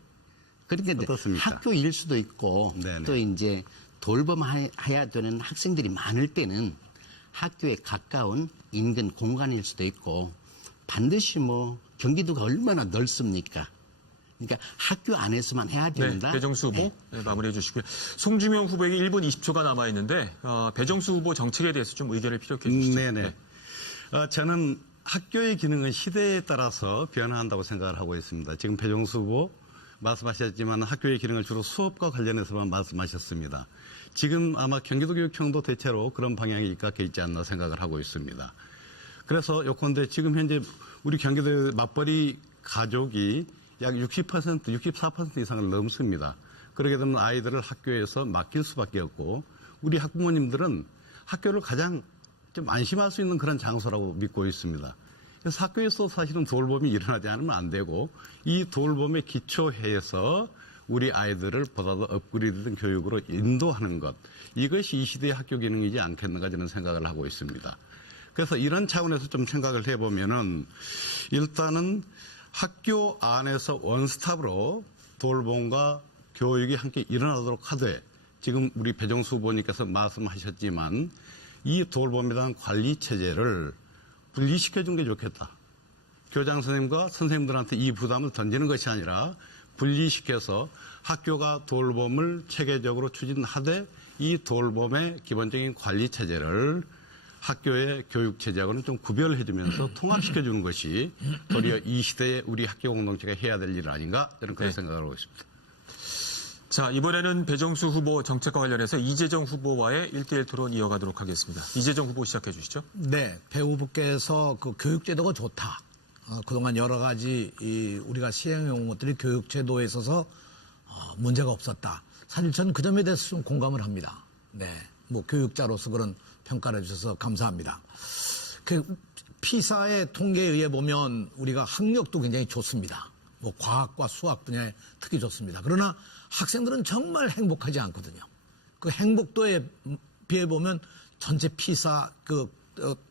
그런데 어떻습니까? 학교일 수도 있고 네네. 또 이제 돌봄해야 되는 학생들이 많을 때는 학교에 가까운 인근 공간일 수도 있고 반드시 뭐 경기도가 얼마나 넓습니까? 그러니까 학교 안에서만 해야 네, 된다. 배정수 후보 네, 마무리해 주시고요. 송주명 후보에게 1분 20초가 남아 있는데 배정수 후보 정책에 대해서 좀 의견을 피력해 주시죠. 네네. 저는 학교의 기능은 시대에 따라서 변화한다고 생각을 하고 있습니다. 지금 배정수 후보 말씀하셨지만 학교의 기능을 주로 수업과 관련해서만 말씀하셨습니다. 지금 아마 경기도교육청도 대체로 그런 방향에 입각해 있지 않나 생각을 하고 있습니다. 그래서 요컨대 지금 현재 우리 경기도의 맞벌이 가족이 약 60%, 64% 이상을 넘습니다. 그러게 되면 아이들을 학교에서 맡길 수밖에 없고 우리 학부모님들은 학교를 가장 좀 안심할 수 있는 그런 장소라고 믿고 있습니다. 그래서 학교에서 사실은 돌봄이 일어나지 않으면 안 되고 이 돌봄에 기초해서 우리 아이들을 보다 더 업그레이드된 교육으로 인도하는 것 이것이 이 시대의 학교 기능이지 않겠는가 저는 생각을 하고 있습니다. 그래서 이런 차원에서 좀 생각을 해보면은 일단은 학교 안에서 원스톱으로 돌봄과 교육이 함께 일어나도록 하되 지금 우리 배정수 후보님께서 말씀하셨지만 이 돌봄에 대한 관리 체제를 분리시켜 준 게 좋겠다. 교장 선생님과 선생님들한테 이 부담을 던지는 것이 아니라 분리시켜서 학교가 돌봄을 체계적으로 추진하되 이 돌봄의 기본적인 관리 체제를 학교의 교육 체제하고는 좀 구별해 주면서 통합시켜 주는 것이 도리어 이 시대에 우리 학교 공동체가 해야 될 일 아닌가 저는 그런 생각을 하고 있습니다. 자, 이번에는 배정수 후보 정책과 관련해서 이재정 후보와의 1대1 토론 이어가도록 하겠습니다. 이재정 후보 시작해 주시죠. 네, 배 후보께서 그 교육제도가 좋다. 그동안 여러 가지 우리가 시행해온 것들이 교육제도에 있어서 문제가 없었다. 사실 저는 그 점에 대해서 좀 공감을 합니다. 네, 뭐 교육자로서 그런 평가를 해주셔서 감사합니다. 그 피사의 통계에 의해 보면 우리가 학력도 굉장히 좋습니다. 뭐 과학과 수학 분야에 특히 좋습니다. 그러나 학생들은 정말 행복하지 않거든요. 그 행복도에 비해 보면 전체 피사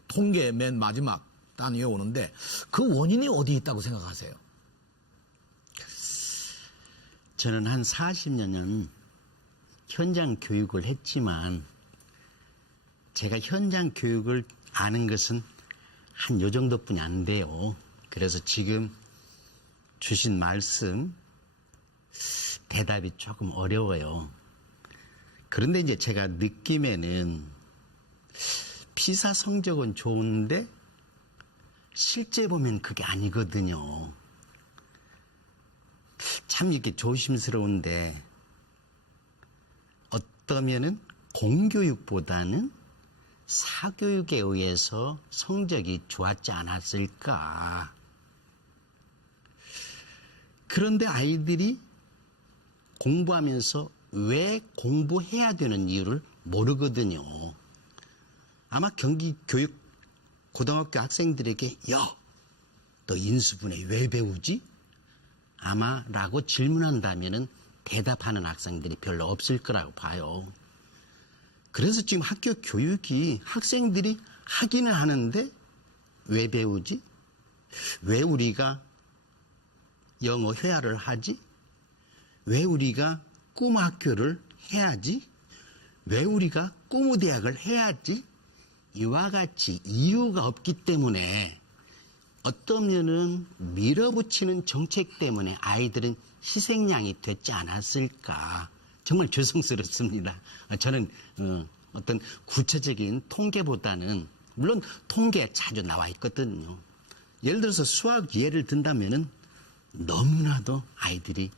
통계 맨 마지막 단위에 오는데 그 원인이 어디 있다고 생각하세요? 저는 한 40년은 현장 교육을 했지만 제가 현장 교육을 아는 것은 한 요 정도뿐이 안 돼요. 그래서 지금 주신 말씀 대답이 조금 어려워요. 그런데 이제 제가 느낌에는 피사 성적은 좋은데 실제 보면 그게 아니거든요. 참 이렇게 조심스러운데 어떠면은 공교육보다는 사교육에 의해서 성적이 좋았지 않았을까. 그런데 아이들이 공부하면서 왜 공부해야 되는 이유를 모르거든요. 아마 경기 교육 고등학교 학생들에게 야, 너 인수분해 왜 배우지? 아마 라고 질문한다면은 대답하는 학생들이 별로 없을 거라고 봐요. 그래서 지금 학교 교육이 학생들이 하기는 하는데 왜 배우지? 왜 우리가 영어 회화를 하지? 왜 우리가 꿈학교를 해야지? 왜 우리가 꿈대학을 해야지? 이와 같이 이유가 없기 때문에 어떠면은 밀어붙이는 정책 때문에 아이들은 희생양이 됐지 않았을까. 정말 죄송스럽습니다. 저는 어떤 구체적인 통계보다는 물론 통계에 자주 나와 있거든요. 예를 들어서 수학 예를 든다면은 너무나도 아이들이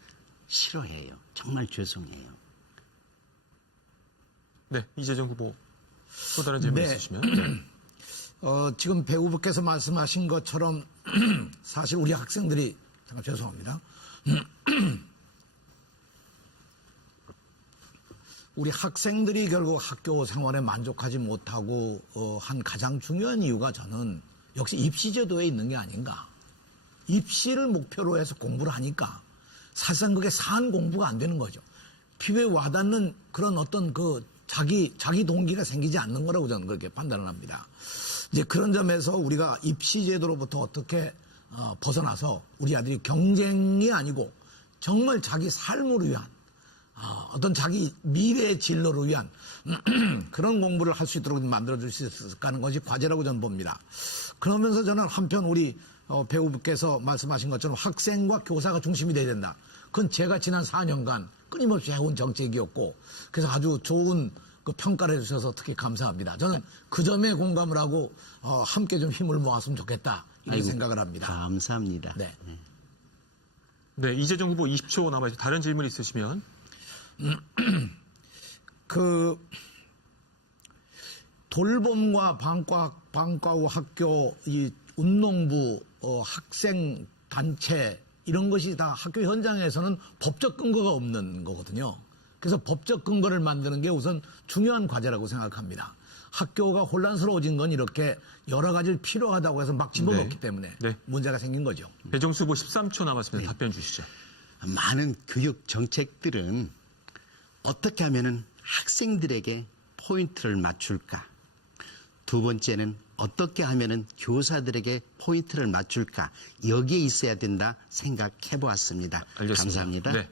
싫어해요. 정말 죄송해요. 네, 이재정 후보 또 다른 질문 네. 있으시면. 네. 지금 배 후보께서 말씀하신 것처럼 사실 우리 학생들이 잠깐 죄송합니다. 우리 학생들이 결국 학교 생활에 만족하지 못하고 한 가장 중요한 이유가 저는 역시 입시 제도에 있는 게 아닌가. 입시를 목표로 해서 공부를 하니까 사실상 그게 산 공부가 안 되는 거죠. 피부에 와닿는 그런 어떤 자기 동기가 생기지 않는 거라고 저는 그렇게 판단을 합니다. 이제 그런 점에서 우리가 입시 제도로부터 어떻게 벗어나서 우리 아들이 경쟁이 아니고 정말 자기 삶을 위한 어떤 자기 미래의 진로를 위한 그런 공부를 할 수 있도록 만들어줄 수 있을까 하는 것이 과제라고 저는 봅니다. 그러면서 저는 한편 우리 배우께서 말씀하신 것처럼 학생과 교사가 중심이 돼야 된다. 그건 제가 지난 4년간 끊임없이 해온 정책이었고 그래서 아주 좋은 그 평가를 해주셔서 특히 감사합니다. 저는 그 점에 공감을 하고 함께 좀 힘을 모았으면 좋겠다 이런 생각을 합니다. 감사합니다. 네. 네, 이재정 후보 20초 남아있어요. 다른 질문 있으시면. 돌봄과 방과 후 학교 이 운동부 학생 단체 이런 것이 다 학교 현장에서는 법적 근거가 없는 거거든요. 그래서 법적 근거를 만드는 게 우선 중요한 과제라고 생각합니다. 학교가 혼란스러워진 건 이렇게 여러 가지를 필요하다고 해서 막 집어넣기 네. 때문에 네. 문제가 생긴 거죠. 배정수 후보 13초 남았습니다. 답변 주시죠. 많은 교육 정책들은 어떻게 하면은 학생들에게 포인트를 맞출까? 두 번째는 어떻게 하면은 교사들에게 포인트를 맞출까? 여기에 있어야 된다 생각해 보았습니다. 알겠습니다. 감사합니다. 네.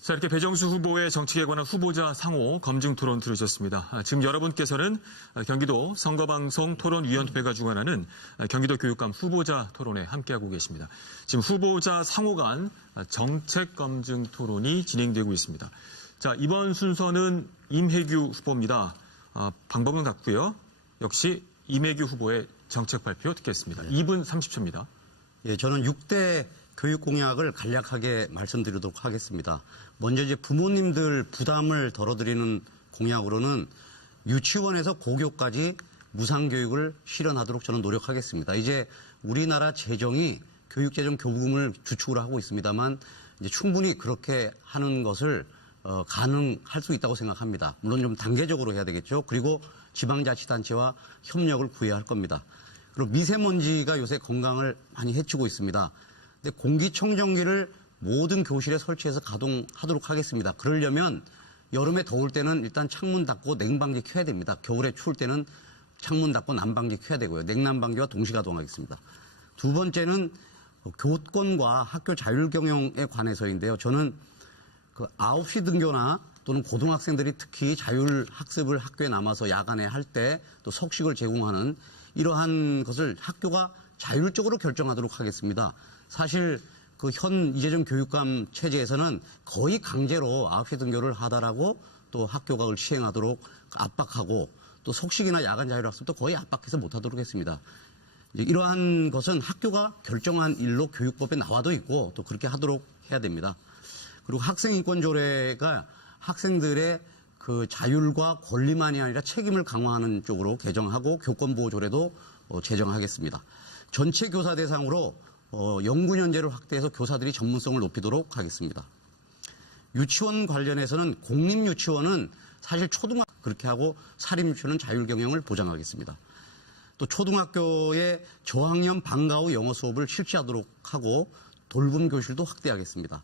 자, 이렇게 배정수 후보의 정책에 관한 후보자 상호 검증 토론 들으셨습니다. 지금 여러분께서는 경기도 선거방송 토론위원회가 주관하는 경기도 교육감 후보자 토론에 함께하고 계십니다. 지금 후보자 상호 간 정책 검증 토론이 진행되고 있습니다. 자, 이번 순서는 임혜규 후보입니다. 방법은 같고요. 역시 임혜규 후보의 정책 발표 듣겠습니다. 2분 30초입니다. 예, 저는 6대 교육 공약을 간략하게 말씀드리도록 하겠습니다. 먼저 이제 부모님들 부담을 덜어드리는 공약으로는 유치원에서 고교까지 무상교육을 실현하도록 저는 노력하겠습니다. 이제 우리나라 재정이 교육재정 교부금을 주축으로 하고 있습니다만 이제 충분히 그렇게 하는 것을 가능할 수 있다고 생각합니다. 물론 좀 단계적으로 해야 되겠죠. 그리고 지방자치단체와 협력을 구해야 할 겁니다. 그리고 미세먼지가 요새 건강을 많이 해치고 있습니다. 근데 공기청정기를 모든 교실에 설치해서 가동하도록 하겠습니다. 그러려면 여름에 더울 때는 일단 창문 닫고 냉방기 켜야 됩니다. 겨울에 추울 때는 창문 닫고 난방기 켜야 되고요. 냉난방기와 동시 가동하겠습니다. 두 번째는 교권과 학교 자율경영에 관해서인데요. 저는 그 9시 등교나 또는 고등학생들이 특히 자율학습을 학교에 남아서 야간에 할 때 또 석식을 제공하는 이러한 것을 학교가 자율적으로 결정하도록 하겠습니다. 사실 그 현 이재정 교육감 체제에서는 거의 강제로 9시 등교를 하다라고 또 학교가 그걸 시행하도록 압박하고 또 석식이나 야간 자율학습도 거의 압박해서 못하도록 했습니다. 이러한 것은 학교가 결정한 일로 교육법에 나와도 있고 또 그렇게 하도록 해야 됩니다. 그리고 학생인권조례가 학생들의 그 자율과 권리만이 아니라 책임을 강화하는 쪽으로 개정하고 교권보호조례도 제정하겠습니다. 전체 교사 대상으로 연구연재를 확대해서 교사들이 전문성을 높이도록 하겠습니다. 유치원 관련해서는 공립유치원은 사실 초등학교 그렇게 하고 사립유치원은 자율경영을 보장하겠습니다. 또 초등학교에 저학년 방과 후 영어 수업을 실시하도록 하고 돌봄 교실도 확대하겠습니다.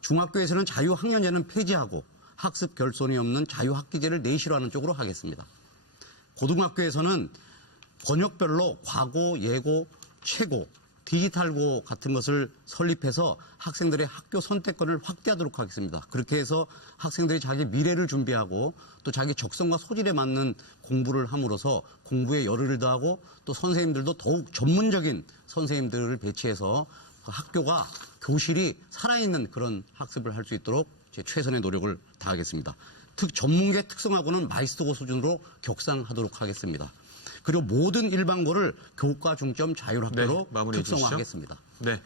중학교에서는 자유학년제는 폐지하고 학습 결손이 없는 자유학기제를 내실화하는 쪽으로 하겠습니다. 고등학교에서는 번역별로 과고, 예고, 최고, 디지털고 같은 것을 설립해서 학생들의 학교 선택권을 확대하도록 하겠습니다. 그렇게 해서 학생들이 자기 미래를 준비하고 또 자기 적성과 소질에 맞는 공부를 함으로써 공부에 열의를 더하고 또 선생님들도 더욱 전문적인 선생님들을 배치해서 학교가 교실이 살아있는 그런 학습을 할 수 있도록 제 최선의 노력을 다하겠습니다. 전문계 특성화고는 마이스터고 수준으로 격상하도록 하겠습니다. 그리고 모든 일반고를 교과 중점 자율학교로 특성화하겠습니다. 네.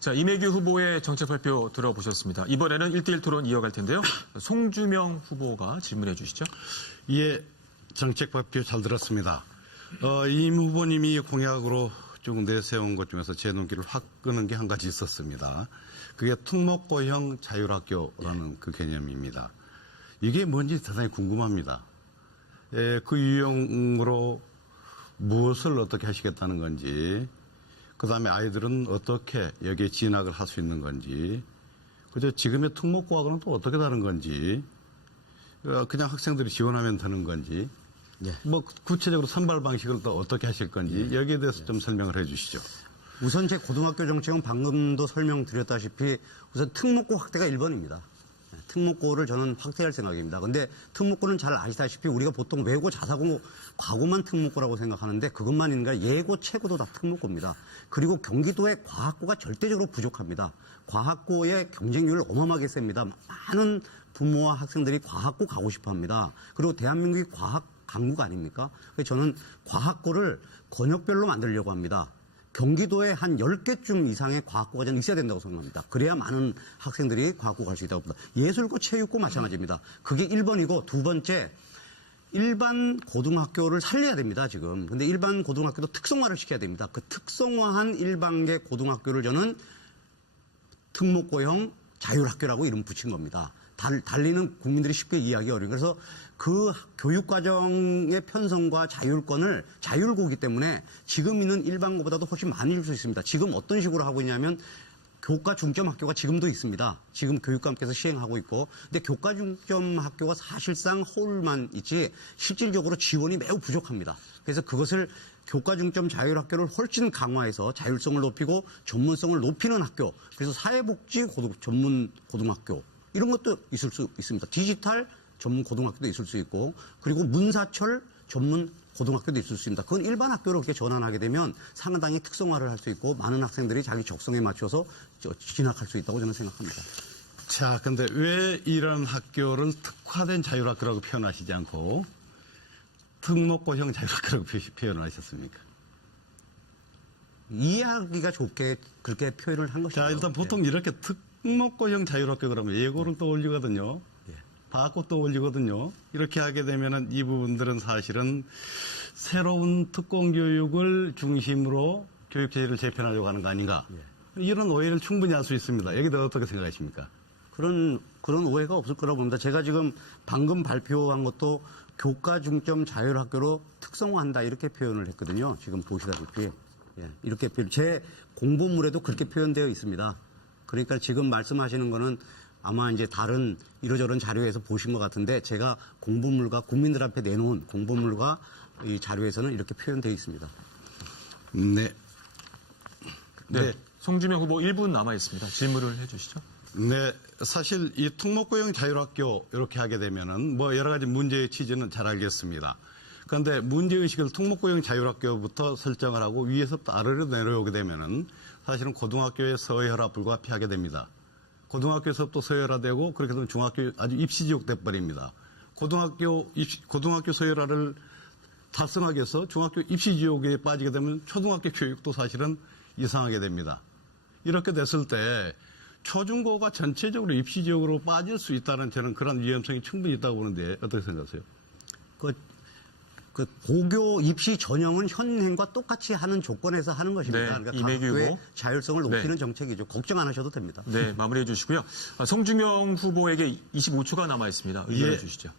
자, 이매규 후보의 정책 발표 들어보셨습니다. 이번에는 1대1 토론 이어갈 텐데요. 송주명 후보가 질문해 주시죠. 예, 정책 발표 잘 들었습니다. 임 후보님이 공약으로 쭉 내세운 것 중에서 제 눈길을 확 끄는 게 한 가지 있었습니다. 그게 특목고형 자율학교라는 그 개념입니다. 이게 뭔지 대단히 궁금합니다. 그 유형으로 무엇을 어떻게 하시겠다는 건지, 그 다음에 아이들은 어떻게 여기에 진학을 할 수 있는 건지, 그저 지금의 특목고하고는 또 어떻게 다른 건지, 그냥 학생들이 지원하면 되는 건지, 뭐 구체적으로 선발 방식을 또 어떻게 하실 건지 여기에 대해서 좀 설명을 해 주시죠. 우선 제 고등학교 정책은 방금도 설명드렸다시피 우선 특목고 확대가 1번입니다. 특목고를 저는 확대할 생각입니다. 근데 특목고는 잘 아시다시피 우리가 보통 외고, 자사고, 과고만 특목고라고 생각하는데 그것만 아니라 예고, 최고도 다 특목고입니다. 그리고 경기도의 과학고가 절대적으로 부족합니다. 과학고의 경쟁률 어마어마하게 셉니다. 많은 부모와 학생들이 과학고 가고 싶어 합니다. 그리고 대한민국이 과학 강국 아닙니까? 그래서 저는 과학고를 권역별로 만들려고 합니다. 경기도에 한 10개쯤 이상의 과학고가 저는 있어야 된다고 생각합니다. 그래야 많은 학생들이 과학고 갈 수 있다고 봅니다. 예술고, 체육고 마찬가지입니다. 그게 1번이고 두 번째, 일반 고등학교를 살려야 됩니다, 지금. 근데 일반 고등학교도 특성화를 시켜야 됩니다. 그 특성화한 일반계 고등학교를 저는 특목고형 자율학교라고 이름 붙인 겁니다. 달리는 국민들이 쉽게 이해하기 어려운. 그래서 그 교육과정의 편성과 자율권을 자율고이기 때문에 지금 있는 일반고보다도 훨씬 많이 줄 수 있습니다. 지금 어떤 식으로 하고 있냐면 교과 중점 학교가 지금도 있습니다. 지금 교육감께서 시행하고 있고. 근데 교과 중점 학교가 사실상 허울만 있지 실질적으로 지원이 매우 부족합니다. 그래서 그것을 교과 중점 자율학교를 훨씬 강화해서 자율성을 높이고 전문성을 높이는 학교. 그래서 사회복지 전문 고등학교. 이런 것도 있을 수 있습니다. 디지털 전문 고등학교도 있을 수 있고, 그리고 문사철 전문 고등학교도 있을 수 있습니다. 그건 일반 학교로 이렇게 전환하게 되면 상당히 특성화를 할 수 있고 많은 학생들이 자기 적성에 맞춰서 진학할 수 있다고 저는 생각합니다. 자, 근데 왜 이런 학교를 특화된 자율학교라고 표현하시지 않고 특목고형 자율학교라고 표현을 하셨습니까? 이해하기가 좋게 그렇게 표현을 한 것이죠. 자, 일단 보통 이렇게 특목고형 자율학교 그러면 예고는 떠올리거든요. 과학고 떠올리거든요. 이렇게 하게 되면은 이 부분들은 사실은 새로운 특공교육을 중심으로 교육체제를 재편하려고 하는 거 아닌가. 이런 오해를 충분히 할 수 있습니다. 여기에 대해 어떻게 생각하십니까? 그런 오해가 없을 거라고 봅니다. 제가 지금 방금 발표한 것도 교과 중점 자율학교로 특성화한다 이렇게 표현을 했거든요. 지금 보시다시피 이렇게 제 공보물에도 그렇게 표현되어 있습니다. 그러니까 지금 말씀하시는 거는 아마 이제 다른 이러저런 자료에서 보신 것 같은데 제가 공보물과 국민들 앞에 내놓은 공보물과 이 자료에서는 이렇게 표현되어 있습니다. 네. 네. 송주명 후보 1분 남아 있습니다. 질문을 해주시죠. 네, 사실 이 특목고용 자율학교 이렇게 하게 되면은 뭐 여러 가지 문제의 취지는 잘 알겠습니다. 그런데 문제의식을 특목고용 자율학교부터 설정을 하고 위에서부터 아래로 내려오게 되면은 사실은 고등학교의 서열화 불가피하게 됩니다. 고등학교에서부터 서열화되고 그렇게 되면 중학교 아주 입시지옥 돼버립니다. 고등학교 서열화를 달성하기 위해서 중학교 입시지옥에 빠지게 되면 초등학교 교육도 사실은 이상하게 됩니다. 이렇게 됐을 때 초중고가 전체적으로 입시지역으로 빠질 수 있다는 저는 그런 위험성이 충분히 있다고 보는데 어떻게 생각하세요? 그 고교 입시 전형은 현행과 똑같이 하는 조건에서 하는 것입니다. 네, 그러니까 이매규 각 학교의 후보. 자율성을 높이는 네. 정책이죠. 걱정 안 하셔도 됩니다. 네, 마무리해 주시고요. 송주명 후보에게 25초가 남아 있습니다. 의견해 예. 주시죠.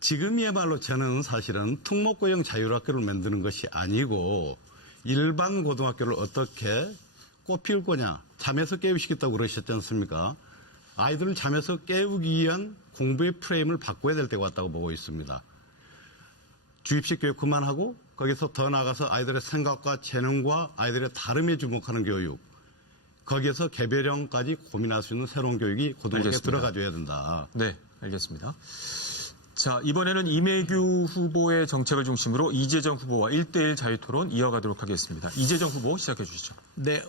지금이야말로 저는 사실은 특목고용 자율학교를 만드는 것이 아니고 일반 고등학교를 어떻게 꽃피울 거냐. 잠에서 깨우시겠다고 그러셨지 않습니까? 아이들을 잠에서 깨우기 위한 공부의 프레임을 바꿔야 될 때가 왔다고 보고 있습니다. 주입식 교육 그만하고 거기서 더 나아가서 아이들의 생각과 재능과 아이들의 다름에 주목하는 교육. 거기에서 개별형까지 고민할 수 있는 새로운 교육이 고등학교에 알겠습니다. 들어가줘야 된다. 네, 알겠습니다. 자, 이번에는 이매규 후보의 정책을 중심으로 이재정 후보와 1대1 자유토론 이어가도록 하겠습니다. 이재정 후보 시작해 주시죠. 네,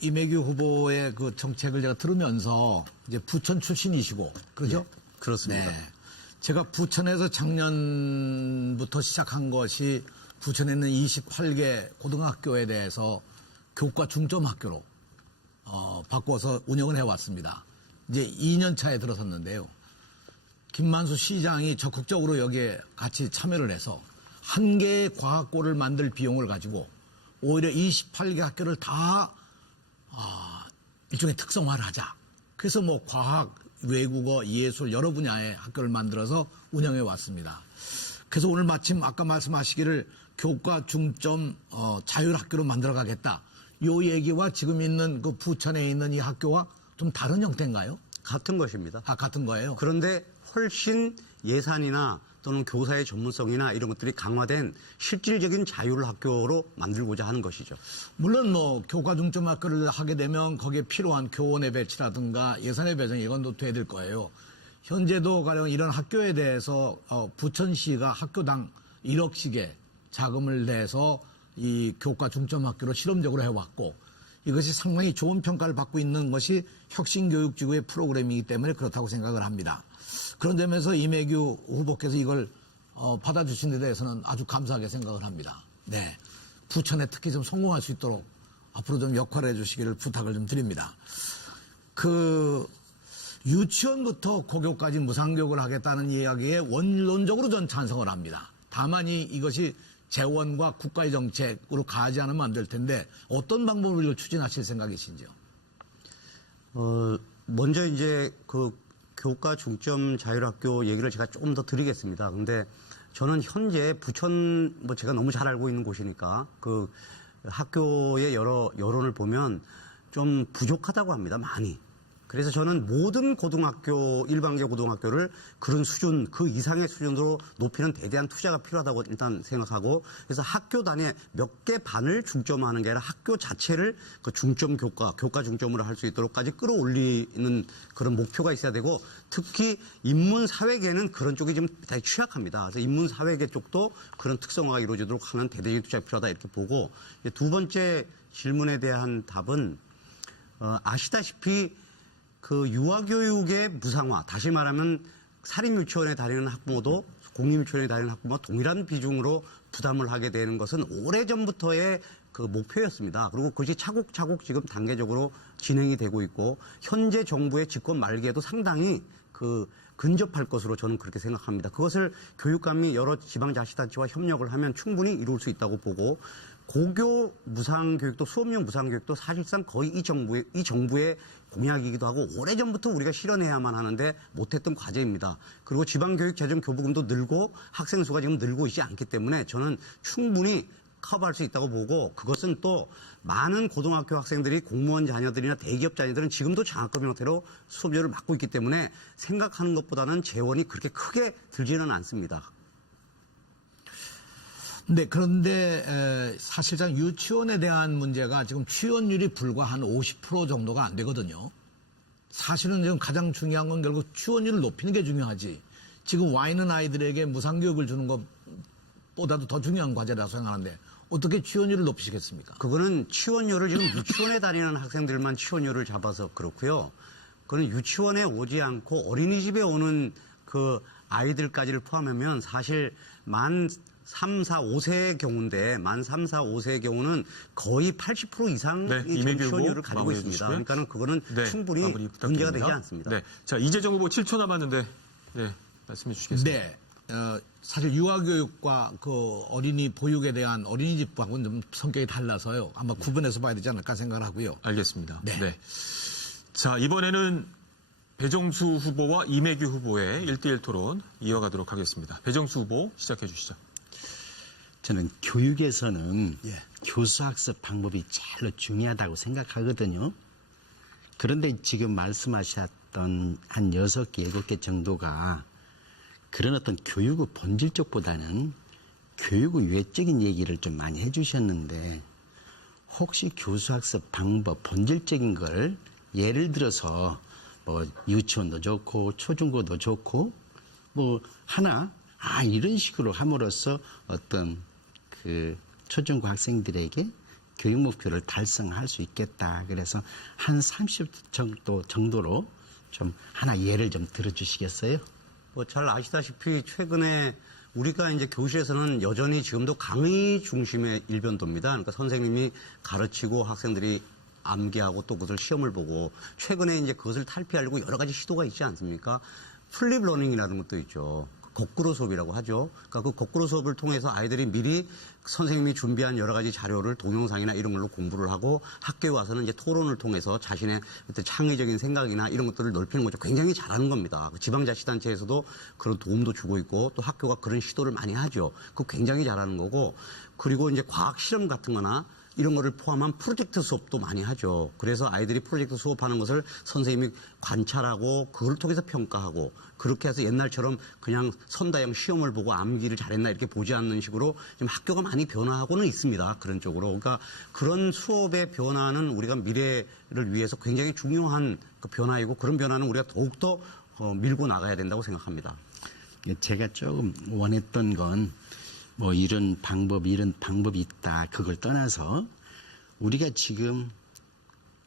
이매규 후보의 그 정책을 제가 들으면서 이제 부천 출신이시고, 그렇죠? 그렇습니다. 네. 제가 부천에서 작년부터 시작한 것이 부천에 있는 28개 고등학교에 대해서 교과 중점 학교로 바꿔서 운영을 해왔습니다. 이제 2년 차에 들어섰는데요. 김만수 시장이 적극적으로 여기에 같이 참여를 해서 한 개의 과학고를 만들 비용을 가지고 오히려 28개 학교를 다 일종의 특성화를 하자. 그래서 뭐 과학, 외국어, 예술 여러 분야의 학교를 만들어서 운영해 왔습니다. 그래서 오늘 마침 아까 말씀하시기를 교과 중점 자율학교로 만들어 가겠다. 요 얘기와 지금 있는 그 부천에 있는 이 학교와 좀 다른 형태인가요? 같은 것입니다. 같은 거예요. 그런데 훨씬 예산이나 또는 교사의 전문성이나 이런 것들이 강화된 실질적인 자율 학교로 만들고자 하는 것이죠. 물론 뭐 교과 중점 학교를 하게 되면 거기에 필요한 교원의 배치라든가 예산의 배정 이건 또 돼야 될 거예요. 현재도 가령 이런 학교에 대해서 부천시가 학교당 1억씩의 자금을 내서 이 교과 중점 학교로 실험적으로 해왔고 이것이 상당히 좋은 평가를 받고 있는 것이 혁신교육지구의 프로그램이기 때문에 그렇다고 생각을 합니다. 그런 점에서 이매규 후보께서 이걸 받아주신 데 대해서는 아주 감사하게 생각을 합니다. 네, 부천에 특히 좀 성공할 수 있도록 앞으로 좀 역할을 해주시기를 부탁을 좀 드립니다. 유치원부터 고교까지 무상교육을 하겠다는 이야기에 원론적으로 전 찬성을 합니다. 다만 이것이 재원과 국가의 정책으로 가지 않으면 안 될 텐데 어떤 방법을 추진하실 생각이신지요? 먼저 이제 그 교과 중점 자율학교 얘기를 제가 조금 더 드리겠습니다. 근데 저는 현재 부천 뭐 제가 너무 잘 알고 있는 곳이니까 그 학교의 여러 여론을 보면 좀 부족하다고 합니다. 많이. 그래서 저는 모든 고등학교, 일반계 고등학교를 그런 수준, 그 이상의 수준으로 높이는 대대한 투자가 필요하다고 일단 생각하고, 그래서 학교 단위에 몇 개 반을 중점화하는 게 아니라 학교 자체를 그 중점 교과 중점으로 할 수 있도록까지 끌어올리는 그런 목표가 있어야 되고, 특히 인문사회계는 그런 쪽이 좀 되게 취약합니다. 그래서 인문사회계 쪽도 그런 특성화가 이루어지도록 하는 대대적인 투자가 필요하다 이렇게 보고, 두 번째 질문에 대한 답은, 아시다시피 그 유아교육의 무상화, 다시 말하면 사립유치원에 다니는 학부모도 공립유치원에 다니는 학부모와 동일한 비중으로 부담을 하게 되는 것은 오래전부터의 그 목표였습니다. 그리고 그것이 차곡차곡 지금 단계적으로 진행이 되고 있고 현재 정부의 집권 말기에도 상당히 근접할 것으로 저는 그렇게 생각합니다. 그것을 교육감이 여러 지방자치단체와 협력을 하면 충분히 이룰 수 있다고 보고 고교 무상교육도 수업용 무상교육도 사실상 거의 이 정부의 공약이기도 하고 오래전부터 우리가 실현해야만 하는데 못했던 과제입니다. 그리고 지방교육재정교부금도 늘고 학생 수가 지금 늘고 있지 않기 때문에 저는 충분히 커버할 수 있다고 보고, 그것은 또 많은 고등학교 학생들이 공무원 자녀들이나 대기업 자녀들은 지금도 장학금 형태로 수업료를 받고 있기 때문에 생각하는 것보다는 재원이 그렇게 크게 들지는 않습니다. 네, 그런데 사실상 유치원에 대한 문제가 지금 취원율이 불과 한 50% 정도가 안 되거든요. 사실은 지금 가장 중요한 건 결국 취원율을 높이는 게 중요하지. 지금 와 있는 아이들에게 무상교육을 주는 것보다도 더 중요한 과제라고 생각하는데 어떻게 취원율을 높이시겠습니까? 그거는 취원율을 지금 유치원에 다니는 학생들만 취원율을 잡아서 그렇고요. 그건 유치원에 오지 않고 어린이집에 오는 그 아이들까지를 포함하면 사실 만 3, 4, 5세의 경우인데 만 3, 4, 5세의 경우는 거의 80% 이상의 취원율을 가지고 있습니다. 그러니까는 그거는 충분히 문제가 되지 않습니다. 네. 자, 이재정 후보 7초 남았는데 네, 말씀해 주시겠습니다. 네. 사실 유아교육과 그 어린이 보육에 대한 어린이집하고는 좀 성격이 달라서요. 아마 구분해서 봐야 되지 않을까 생각을 하고요. 알겠습니다. 네. 자, 이번에는 배정수 후보와 이매규 후보의 1대1 토론 이어가도록 하겠습니다. 배정수 후보 시작해 주시죠. 저는 교육에서는 교수학습 방법이 제일 중요하다고 생각하거든요. 그런데 지금 말씀하셨던 한 6개, 7개 정도가 그런 어떤 교육의 본질 쪽보다는 교육의 외적인 얘기를 좀 많이 해주셨는데, 혹시 교수학습 방법, 본질적인 걸 예를 들어서 뭐 유치원도 좋고 초중고도 좋고 뭐 하나 이런 식으로 함으로써 어떤 그 초중고 학생들에게 교육 목표를 달성할 수 있겠다. 그래서 한 30 정도로 좀 하나 예를 좀 들어주시겠어요? 뭐 잘 아시다시피 최근에 우리가 이제 교실에서는 여전히 지금도 강의 중심의 일변도입니다. 그러니까 선생님이 가르치고 학생들이 암기하고 또 그것을 시험을 보고, 최근에 이제 그것을 탈피하려고 여러 가지 시도가 있지 않습니까? 플립 러닝이라는 것도 있죠. 거꾸로 수업이라고 하죠. 그러니까 그 거꾸로 수업을 통해서 아이들이 미리 선생님이 준비한 여러 가지 자료를 동영상이나 이런 걸로 공부를 하고 학교에 와서는 이제 토론을 통해서 자신의 어떤 창의적인 생각이나 이런 것들을 넓히는 거죠. 굉장히 잘하는 겁니다. 지방자치단체에서도 그런 도움도 주고 있고 또 학교가 그런 시도를 많이 하죠. 그거 굉장히 잘하는 거고, 그리고 이제 과학 실험 같은 거나 이런 거를 포함한 프로젝트 수업도 많이 하죠. 그래서 아이들이 프로젝트 수업하는 것을 선생님이 관찰하고 그걸 통해서 평가하고, 그렇게 해서 옛날처럼 그냥 선다형 시험을 보고 암기를 잘했나 이렇게 보지 않는 식으로 지금 학교가 많이 변화하고는 있습니다. 그런 쪽으로. 그러니까 그런 수업의 변화는 우리가 미래를 위해서 굉장히 중요한 그 변화이고, 그런 변화는 우리가 더욱더 밀고 나가야 된다고 생각합니다. 제가 조금 원했던 건 뭐 이런 방법이 있다. 그걸 떠나서 우리가 지금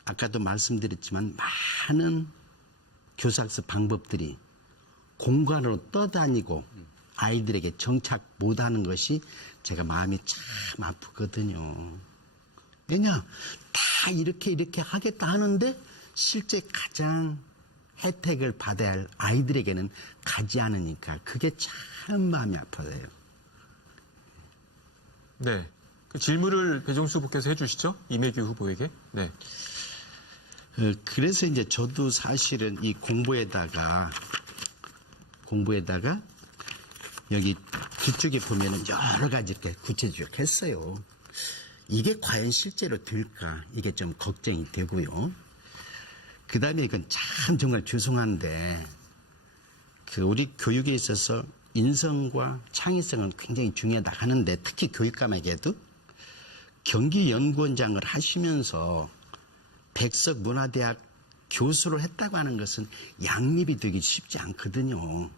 아까도 말씀드렸지만 많은 교수학습 방법들이 공간으로 떠다니고 아이들에게 정착 못하는 것이 제가 마음이 참 아프거든요. 왜냐? 다 이렇게 하겠다 하는데 실제 가장 혜택을 받아야 할 아이들에게는 가지 않으니까 그게 참 마음이 아파요. 네. 그 질문을 배정수 후보께서 해주시죠. 이매규 후보에게. 네. 그래서 이제 저도 사실은 이 공부에다가 여기 뒤쪽에 보면은 여러 가지 이렇게 구체적으로 했어요. 이게 과연 실제로 될까? 이게 좀 걱정이 되고요. 그 다음에 이건 참 정말 죄송한데, 그 우리 교육에 있어서 인성과 창의성은 굉장히 중요하다 하는데, 특히 교육감에게도 경기연구원장을 하시면서 백석문화대학 교수를 했다고 하는 것은 양립이 되기 쉽지 않거든요.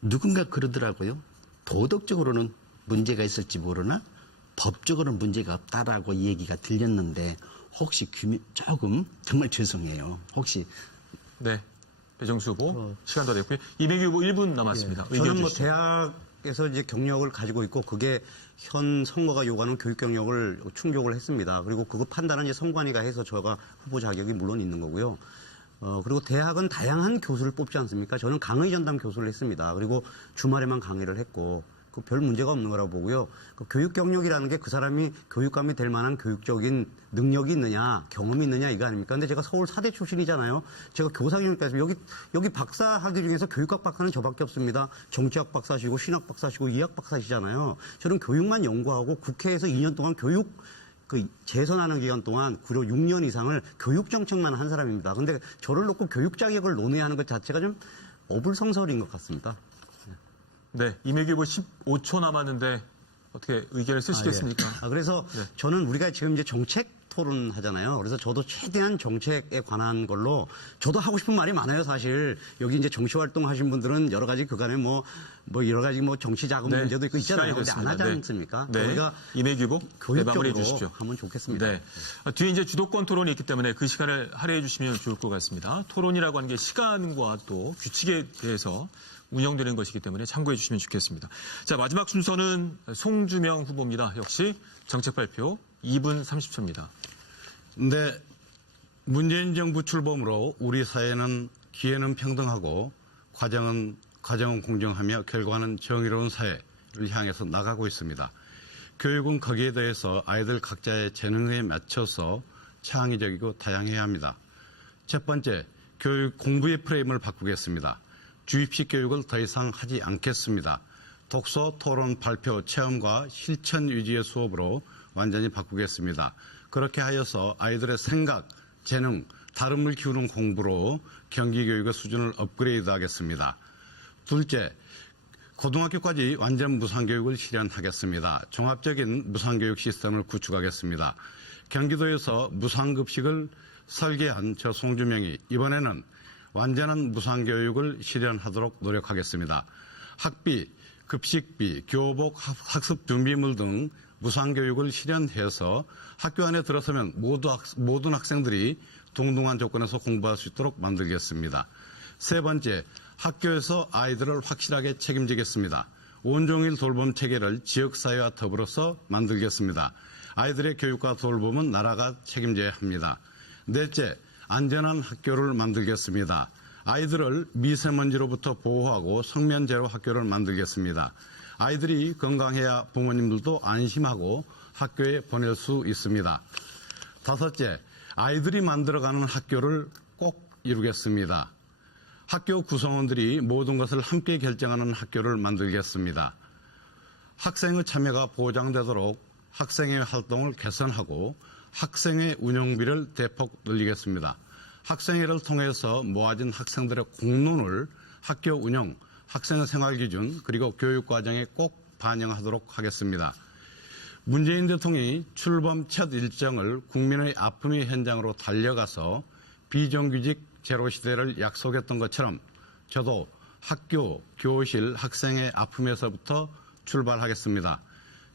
누군가 그러더라고요. 도덕적으로는 문제가 있을지 모르나 법적으로는 문제가 없다라고 얘기가 들렸는데, 혹시 조금 정말 죄송해요. 혹시 네. 배정수 후보 시간 다 됐고요. 이매규 후보 1분 남았습니다. 예. 저는 뭐 대학에서 이제 경력을 가지고 있고 그게 현 선거가 요구하는 교육 경력을 충족을 했습니다. 그리고 그거 판단은 이제 선관위가 해서 저가 후보 자격이 물론 있는 거고요. 그리고 대학은 다양한 교수를 뽑지 않습니까? 저는 강의 전담 교수를 했습니다. 그리고 주말에만 강의를 했고, 그 별 문제가 없는 거라고 보고요. 그 교육 경력이라는 게 그 사람이 교육감이 될 만한 교육적인 능력이 있느냐, 경험이 있느냐 이거 아닙니까? 근데 제가 서울 사대 출신이잖아요. 제가 교사 경력까지 여기 박사 학위 중에서 교육학 박사는 저밖에 없습니다. 정치학 박사시고 신학 박사시고 이학 박사시잖아요. 저는 교육만 연구하고 국회에서 2년 동안 재선하는 기간 동안 무려 6년 이상을 교육 정책만 한 사람입니다. 근데 저를 놓고 교육 자격을 논의하는 것 자체가 좀 어불성설인 것 같습니다. 네, 임혜규 후보 15초 남았는데 어떻게 의견을 쓰시겠습니까? 그래서 저는 우리가 지금 이제 정책 토론하잖아요. 그래서 저도 최대한 정책에 관한 걸로 저도 하고 싶은 말이 많아요, 사실. 여기 이제 정치 활동 하신 분들은 여러 가지 그간에 여러 가지 정치 자금 네, 문제도 있고 있잖아요. 근데 안 하지 네. 않습니까? 네. 우리가 임혜규 후보 마무리해 교육적으로 주십시오. 하면 좋겠습니다. 네. 뒤에 이제 주도권 토론이 있기 때문에 그 시간을 할애해 주시면 좋을 것 같습니다. 토론이라고 하는 게 시간과 또 규칙에 대해서 운영되는 것이기 때문에 참고해 주시면 좋겠습니다. 자, 마지막 순서는 송주명 후보입니다. 역시 정책 발표 2분 30초입니다. 네, 문재인 정부 출범으로 우리 사회는 기회는 평등하고 과정은 공정하며 결과는 정의로운 사회를 향해서 나가고 있습니다. 교육은 거기에 대해서 아이들 각자의 재능에 맞춰서 창의적이고 다양해야 합니다. 첫 번째, 교육 공부의 프레임을 바꾸겠습니다. 주입식 교육을 더 이상 하지 않겠습니다. 독서, 토론, 발표, 체험과 실천 위주의 수업으로 완전히 바꾸겠습니다. 그렇게 하여서 아이들의 생각, 재능, 다름을 키우는 공부로 경기교육의 수준을 업그레이드하겠습니다. 둘째, 고등학교까지 완전 무상교육을 실현하겠습니다. 종합적인 무상교육 시스템을 구축하겠습니다. 경기도에서 무상급식을 설계한 저 송주명이 이번에는 완전한 무상교육을 실현하도록 노력하겠습니다. 학비, 급식비, 교복, 학습 준비물 등 무상교육을 실현해서 학교 안에 들어서면 모든 학생들이 동등한 조건에서 공부할 수 있도록 만들겠습니다. 세 번째, 학교에서 아이들을 확실하게 책임지겠습니다. 온종일 돌봄 체계를 지역사회와 더불어서 만들겠습니다. 아이들의 교육과 돌봄은 나라가 책임져야 합니다. 넷째, 안전한 학교를 만들겠습니다. 아이들을 미세먼지로부터 보호하고 성면제로 학교를 만들겠습니다. 아이들이 건강해야 부모님들도 안심하고 학교에 보낼 수 있습니다. 다섯째, 아이들이 만들어가는 학교를 꼭 이루겠습니다. 학교 구성원들이 모든 것을 함께 결정하는 학교를 만들겠습니다. 학생의 참여가 보장되도록 학생회 활동을 개선하고 학생회 운영비를 대폭 늘리겠습니다. 학생회를 통해서 모아진 학생들의 공론을 학교 운영, 학생의 생활 기준 그리고 교육 과정에 꼭 반영하도록 하겠습니다. 문재인 대통령이 출범 첫 일정을 국민의 아픔의 현장으로 달려가서 비정규직 제로 시대를 약속했던 것처럼 저도 학교, 교실, 학생의 아픔에서부터 출발하겠습니다.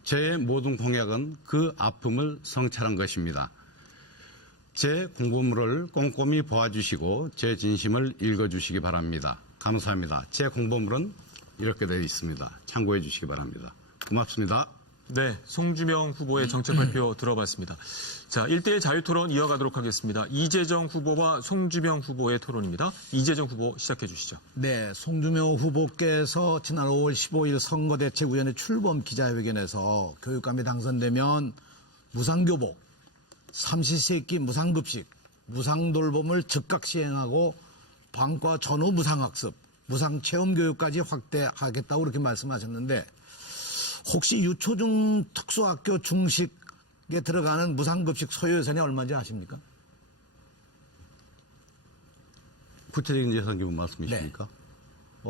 제 모든 공약은 그 아픔을 성찰한 것입니다. 제 공보물을 꼼꼼히 보아주시고 제 진심을 읽어주시기 바랍니다. 감사합니다. 제 공보물은 이렇게 되어 있습니다. 참고해 주시기 바랍니다. 고맙습니다. 네, 송주명 후보의 정책 발표 들어봤습니다. 자, 1대1 자유토론 이어가도록 하겠습니다. 이재정 후보와 송주명 후보의 토론입니다. 이재정 후보 시작해 주시죠. 네, 송주명 후보께서 지난 5월 15일 선거대책위원회 출범 기자회견에서 교육감이 당선되면 무상교복, 삼시세끼 무상급식, 무상돌봄을 즉각 시행하고 방과 전후 무상학습, 무상체험교육까지 확대하겠다고 그렇게 말씀하셨는데 혹시 유초중 특수학교 중식에 들어가는 무상급식 소요 예산이 얼마인지 아십니까? 구체적인 예산 기분 말씀이십니까? 네.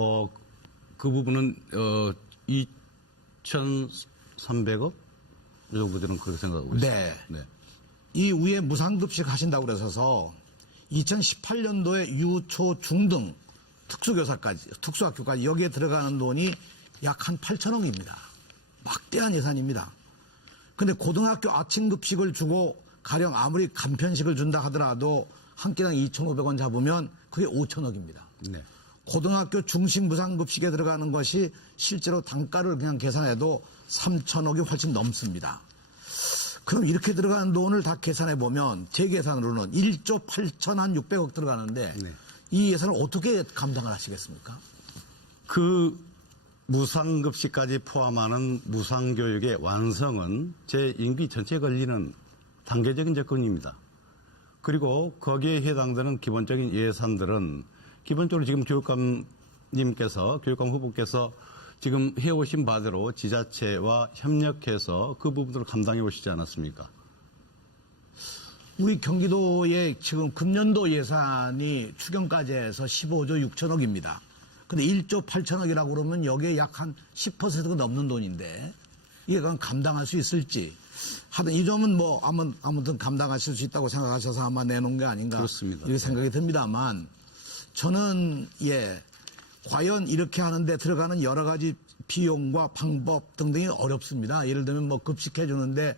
그 부분은 2,300억 정도 되는 그렇게 생각하고 있습니다. 네. 네. 이 위에 무상급식 하신다고 그러셔서 2018년도에 유초 중등 특수학교까지 여기에 들어가는 돈이 약 한 8천억입니다. 막대한 예산입니다. 근데 고등학교 아침급식을 주고 가령 아무리 간편식을 준다 하더라도 한 끼당 2,500원 잡으면 그게 5천억입니다. 네. 고등학교 중식 무상급식에 들어가는 것이 실제로 단가를 그냥 계산해도 3천억이 훨씬 넘습니다. 그럼 이렇게 들어가는 돈을 다 계산해 보면 제 계산으로는 1조 8,600억 들어가는데 네. 이 예산을 어떻게 감당을 하시겠습니까? 무상급식까지 포함하는 무상교육의 완성은 제 임기 전체에 걸리는 단계적인 접근입니다. 그리고 거기에 해당되는 기본적인 예산들은 기본적으로 지금 교육감 후보께서 지금 해오신 바대로 지자체와 협력해서 그 부분들을 감당해 오시지 않았습니까? 우리 경기도의 지금 금년도 예산이 추경까지 해서 15조 6천억입니다. 근데 1조 8천억이라고 그러면 여기에 약 한 10%가 넘는 돈인데 이게 그럼 감당할 수 있을지 하여튼 이 점은 뭐 아무튼 감당하실 수 있다고 생각하셔서 아마 내놓은 게 아닌가 그렇습니다. 이렇게 생각이 듭니다만 저는 과연 이렇게 하는데 들어가는 여러 가지 비용과 방법 등등이 어렵습니다. 예를 들면 뭐 급식해 주는데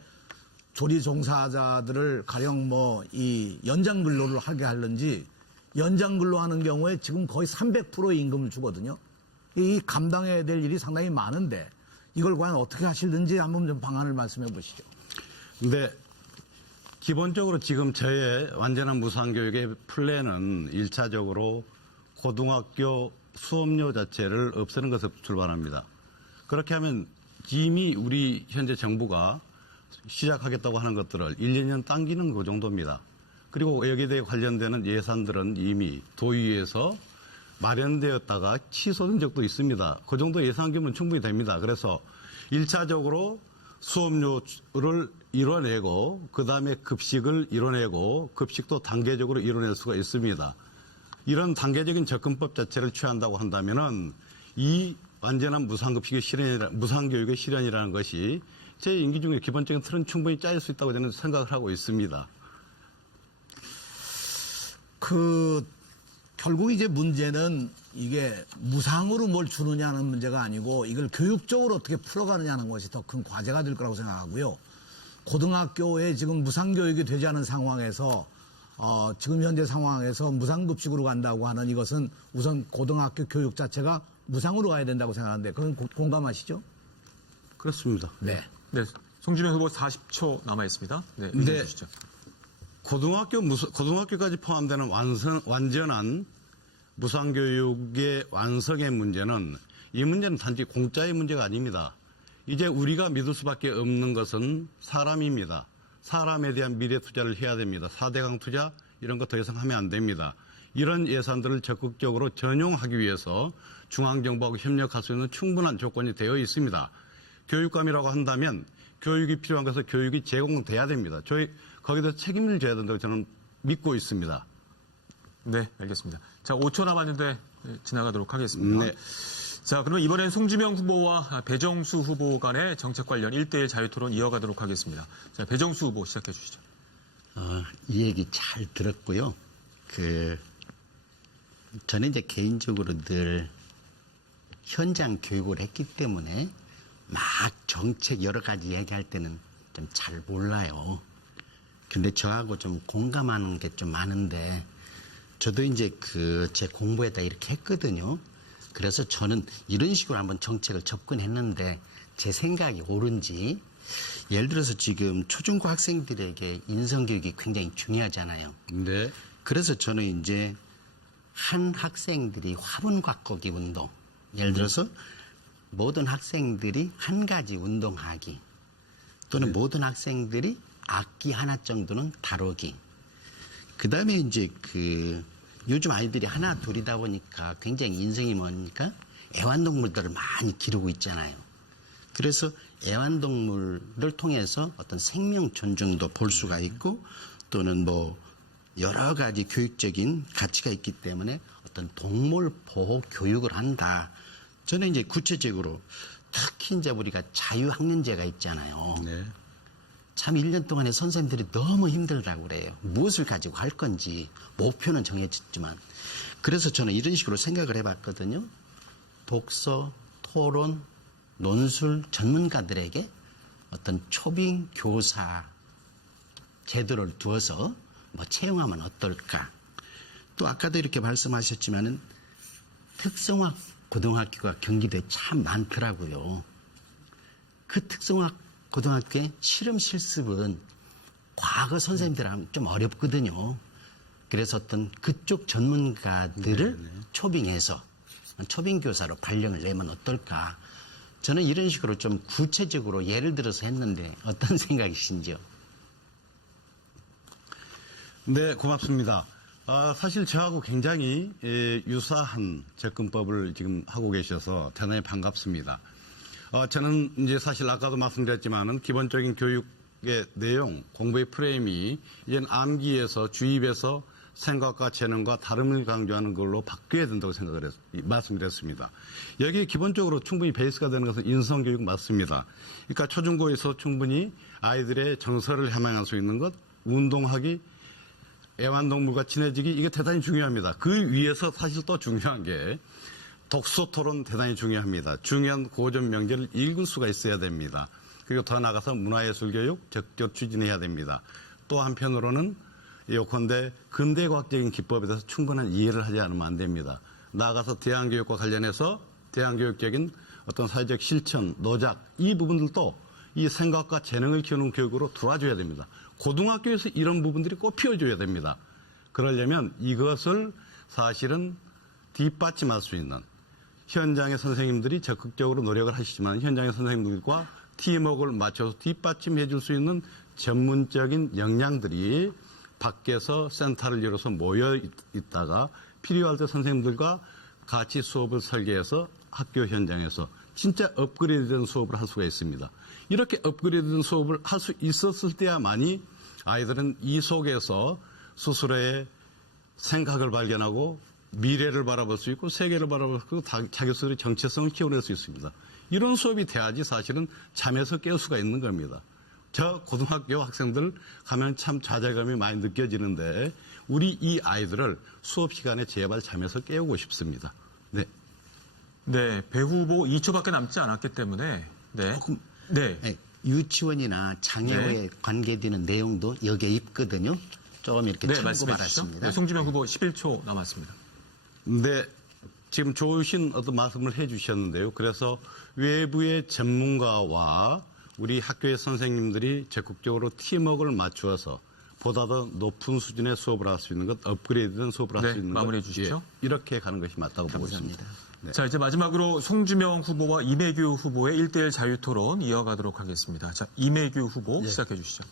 조리 종사자들을 가령 뭐 이 연장 근로를 하게 하는지 연장 근로하는 경우에 지금 거의 300%의 임금을 주거든요. 이 감당해야 될 일이 상당히 많은데 이걸 과연 어떻게 하실는지 한번 좀 방안을 말씀해 보시죠. 근데 기본적으로 지금 저의 완전한 무상교육의 플랜은 1차적으로 고등학교 수업료 자체를 없애는 것에서 출발합니다. 그렇게 하면 이미 우리 현재 정부가 시작하겠다고 하는 것들을 1, 2년 당기는 그 정도입니다. 그리고 여기에 대해 관련되는 예산들은 이미 도의회에서 마련되었다가 취소된 적도 있습니다. 그 정도 예산 규모는 충분히 됩니다. 그래서 1차적으로 수업료를 이뤄내고 그다음에 급식을 이뤄내고 급식도 단계적으로 이뤄낼 수가 있습니다. 이런 단계적인 접근법 자체를 취한다고 한다면은 이 완전한 무상교육의 실현이라는 것이 제 임기 중에 기본적인 틀은 충분히 짜일 수 있다고 저는 생각을 하고 있습니다. 결국 이제 문제는 이게 무상으로 뭘 주느냐는 문제가 아니고 이걸 교육적으로 어떻게 풀어가느냐는 것이 더 큰 과제가 될 거라고 생각하고요. 고등학교에 지금 무상교육이 되지 않은 상황에서 지금 현재 상황에서 무상급식으로 간다고 하는 이것은 우선 고등학교 교육 자체가 무상으로 가야 된다고 생각하는데 그건 공감하시죠? 그렇습니다. 네. 네, 송주명 후보 40초 남아 있습니다. 네, 네. 의견 주시죠. 고등학교까지 포함되는 완전한 무상교육의 완성의 문제는 이 문제는 단지 공짜의 문제가 아닙니다. 이제 우리가 믿을 수밖에 없는 것은 사람입니다. 사람에 대한 미래 투자를 해야 됩니다. 4대강 투자 이런 거 더 이상 하면 안 됩니다. 이런 예산들을 적극적으로 전용하기 위해서 중앙정부하고 협력할 수 있는 충분한 조건이 되어 있습니다. 교육감이라고 한다면 교육이 필요한 것은 교육이 제공돼야 됩니다. 거기다 책임을 져야 된다고 저는 믿고 있습니다. 네, 알겠습니다. 자, 5초 남았는데 지나가도록 하겠습니다. 네. 자, 그러면 이번엔 송주명 후보와 배정수 후보 간의 정책 관련 1대1 자유토론 이어가도록 하겠습니다. 자, 배정수 후보 시작해 주시죠. 이 얘기 잘 들었고요. 저는 이제 개인적으로 늘 현장 교육을 했기 때문에 막 정책 여러 가지 얘기할 때는 좀 잘 몰라요. 근데 저하고 좀 공감하는 게 좀 많은데 저도 이제 제 공부에다 이렇게 했거든요. 그래서 저는 이런 식으로 한번 정책을 접근했는데 제 생각이 옳은지 예를 들어서 지금 초중고 학생들에게 인성교육이 굉장히 중요하잖아요. 네. 그래서 저는 이제 한 학생들이 화분과거기 운동, 예를 들어서 모든 학생들이 한 가지 운동하기 또는 모든 학생들이 악기 하나 정도는 다루기. 그다음에 이제 요즘 아이들이 하나 둘이다 보니까 굉장히 인성이 뭐니까 애완동물들을 많이 기르고 있잖아요. 그래서 애완동물을 통해서 어떤 생명 존중도 볼 수가 있고 또는 뭐 여러 가지 교육적인 가치가 있기 때문에 어떤 동물 보호 교육을 한다. 저는 이제 구체적으로 특히 이제 우리가 자유학년제가 있잖아요. 네. 참 1년 동안에 선생님들이 너무 힘들다고 그래요. 무엇을 가지고 할 건지 목표는 정해졌지만 그래서 저는 이런 식으로 생각을 해봤거든요. 독서, 토론, 논술 전문가들에게 어떤 초빙 교사 제도를 두어서 뭐 채용하면 어떨까. 또 아까도 이렇게 말씀하셨지만은 특성화 고등학교가 경기도에 참 많더라고요. 그 특성화 고등학교의 실험 실습은 과거 선생님들하면 좀 어렵거든요. 그래서 어떤 그쪽 전문가들을 초빙해서 초빙교사로 발령을 내면 어떨까? 저는 이런 식으로 좀 구체적으로 예를 들어서 했는데 어떤 생각이신지요? 네, 고맙습니다. 사실 저하고 굉장히 유사한 접근법을 지금 하고 계셔서 대단히 반갑습니다. 저는 이제 사실 아까도 말씀드렸지만은 기본적인 교육의 내용, 공부의 프레임이 이제 암기에서 주입에서 생각과 재능과 다름을 강조하는 걸로 바뀌어야 된다고 말씀드렸습니다. 여기에 기본적으로 충분히 베이스가 되는 것은 인성교육 맞습니다. 그러니까 초중고에서 충분히 아이들의 정서를 함양할 수 있는 것, 운동하기, 애완동물과 친해지기, 이게 대단히 중요합니다. 그 위에서 사실 또 중요한 게 독서 토론 대단히 중요합니다. 중요한 고전 명제를 읽을 수가 있어야 됩니다. 그리고 더 나아가서 문화예술교육 적극 추진해야 됩니다. 또 한편으로는 예컨대 근대과학적인 기법에 대해서 충분한 이해를 하지 않으면 안 됩니다. 나아가서 대안교육과 관련해서 대안교육적인 어떤 사회적 실천, 노작, 이 부분들도 이 생각과 재능을 키우는 교육으로 들어와줘야 됩니다. 고등학교에서 이런 부분들이 꼭 피워줘야 됩니다. 그러려면 이것을 사실은 뒷받침할 수 있는 현장의 선생님들이 적극적으로 노력을 하시지만 현장의 선생님들과 팀워크를 맞춰서 뒷받침해 줄 수 있는 전문적인 역량들이 밖에서 센터를 열어서 모여 있다가 필요할 때 선생님들과 같이 수업을 설계해서 학교 현장에서 진짜 업그레이드된 수업을 할 수가 있습니다. 이렇게 업그레이드된 수업을 할 수 있었을 때야만이 아이들은 이 속에서 스스로의 생각을 발견하고 미래를 바라볼 수 있고 세계를 바라볼 수 있고 자기 스스로의 정체성을 키워낼 수 있습니다. 이런 수업이 돼야지 사실은 잠에서 깨울 수가 있는 겁니다. 저 고등학교 학생들 가면 참 좌절감이 많이 느껴지는데 우리 이 아이들을 수업 시간에 제발 잠에서 깨우고 싶습니다. 네. 네, 배 후보 2초밖에 남지 않았기 때문에 네. 네. 네, 유치원이나 장애우에 네. 관계되는 내용도 여기에 있거든요. 조금 이렇게 네, 참고 말씀해 주시죠. 말았습니다. 네, 송주명 후보 11초 남았습니다. 네, 지금 좋으신 어떤 말씀을 해주셨는데요. 그래서 외부의 전문가와 우리 학교의 선생님들이 적극적으로 팀워크를 맞추어서 보다 더 높은 수준의 수업을 할 수 있는 것, 업그레이드된 수업을 할 네, 수 있는 마무리해 것, 주십시오. 이렇게 가는 것이 맞다고 보고 있습니다. 네. 자, 이제 마지막으로 송주명 후보와 이매규 후보의 1대1 자유토론 이어가도록 하겠습니다. 자, 이매규 후보 시작해 주시죠.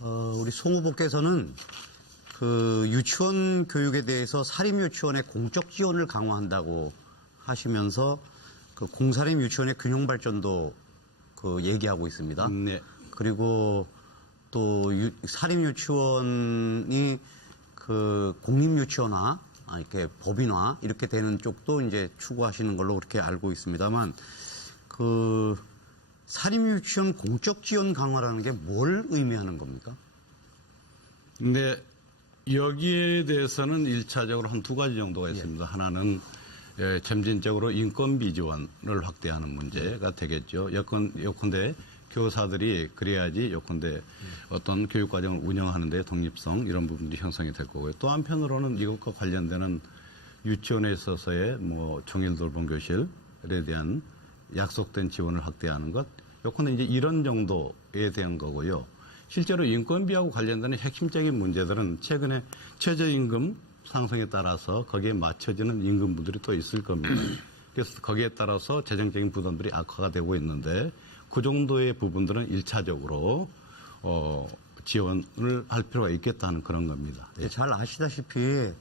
우리 송 후보께서는 그 유치원 교육에 대해서 사립유치원의 공적 지원을 강화한다고 하시면서 그 공사립 유치원의 균형 발전도 그 얘기하고 있습니다. 네. 그리고 또 사립유치원이 그 공립유치원화, 이렇게 법인화 이렇게 되는 쪽도 이제 추구하시는 걸로 그렇게 알고 있습니다만 그 사립유치원 공적 지원 강화라는 게 뭘 의미하는 겁니까? 근데 여기에 대해서는 1차적으로 한 두 가지 정도가 있습니다. 하나는 점진적으로 인건비 지원을 확대하는 문제가 되겠죠. 요컨대 교사들이 그래야지 요컨대 어떤 교육과정을 운영하는 데 독립성 이런 부분들이 형성이 될 거고요. 또 한편으로는 이것과 관련되는 유치원에 있어서의 뭐 종일 돌봄 교실에 대한 약속된 지원을 확대하는 것, 요컨대 이제 이런 정도에 대한 거고요. 실제로 인건비하고 관련되는 핵심적인 문제들은 최근에 최저임금 상승에 따라서 거기에 맞춰지는 임금부들이 또 있을 겁니다. 그래서 거기에 따라서 재정적인 부담들이 악화가 되고 있는데 그 정도의 부분들은 1차적으로 지원을 할 필요가 있겠다는 그런 겁니다. 예. 잘 아시다시피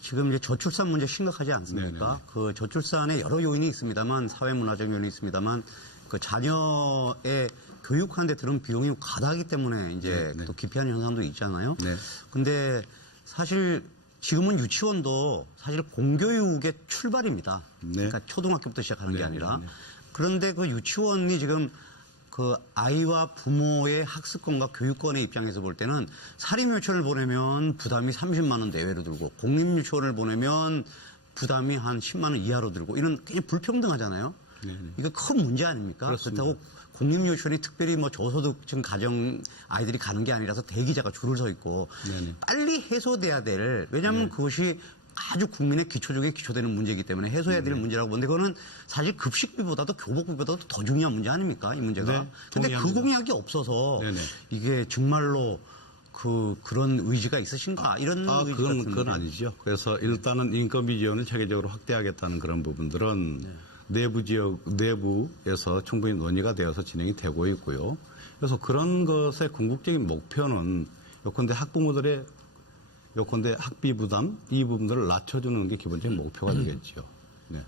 지금 이제 저출산 문제 심각하지 않습니까? 네네. 그 저출산에 여러 요인이 있습니다만 사회문화적 요인이 있습니다만 그 자녀의 교육하는 데 들은 비용이 과다하기 때문에 이제 네. 또 기피하는 현상도 있잖아요. 네. 근데 사실 지금은 유치원도 사실 공교육의 출발입니다. 네. 그러니까 초등학교부터 시작하는 게 네, 아니라. 네, 네. 그런데 그 유치원이 지금 그 아이와 부모의 학습권과 교육권의 입장에서 볼 때는 사립유치원을 보내면 부담이 30만 원 내외로 들고 공립유치원을 보내면 부담이 한 10만 원 이하로 들고 이런 굉장히 불평등하잖아요. 이거 큰 문제 아닙니까? 그렇습니다. 그렇다고 공립유치원이 특별히 뭐 저소득층 가정 아이들이 가는 게 아니라서 대기자가 줄을 서 있고 네네. 빨리 해소돼야 될, 왜냐하면 그것이 아주 국민의 기초 중에 기초되는 문제이기 때문에 해소해야 될 문제라고 보는데 그거는 사실 급식비보다도 교복비보다도 더 중요한 문제 아닙니까? 이 문제가. 네, 근데 그 동의합니다. 공약이 없어서 네네. 이게 정말로 그런 의지가 있으신가? 이런 의지 그건 같은데. 아니죠. 그래서 일단은 인건비 지원을 체계적으로 확대하겠다는 그런 부분들은 내부에서 충분히 논의가 되어서 진행이 되고 있고요. 그래서 그런 것의 궁극적인 목표는 요컨대 학비 부담 이 부분들을 낮춰주는 게 기본적인 목표가 되겠죠. 네.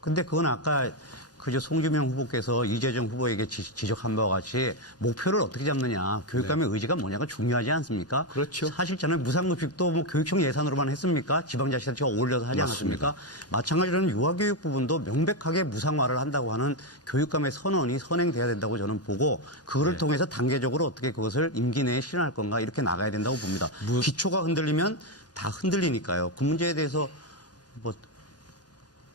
근데 그건 아까 그저 송주명 후보께서 이재정 후보에게 지적한 바와 같이 목표를 어떻게 잡느냐, 교육감의 의지가 뭐냐가 중요하지 않습니까? 그렇죠. 사실 저는 무상급식도 뭐 교육청 예산으로만 했습니까? 지방자치단체가 어울려서 하지 않았습니까? 마찬가지로 유아교육 부분도 명백하게 무상화를 한다고 하는 교육감의 선언이 선행돼야 된다고 저는 보고 그거를 통해서 단계적으로 어떻게 그것을 임기 내에 실현할 건가 이렇게 나가야 된다고 봅니다. 기초가 흔들리면 다 흔들리니까요. 그 문제에 대해서 뭐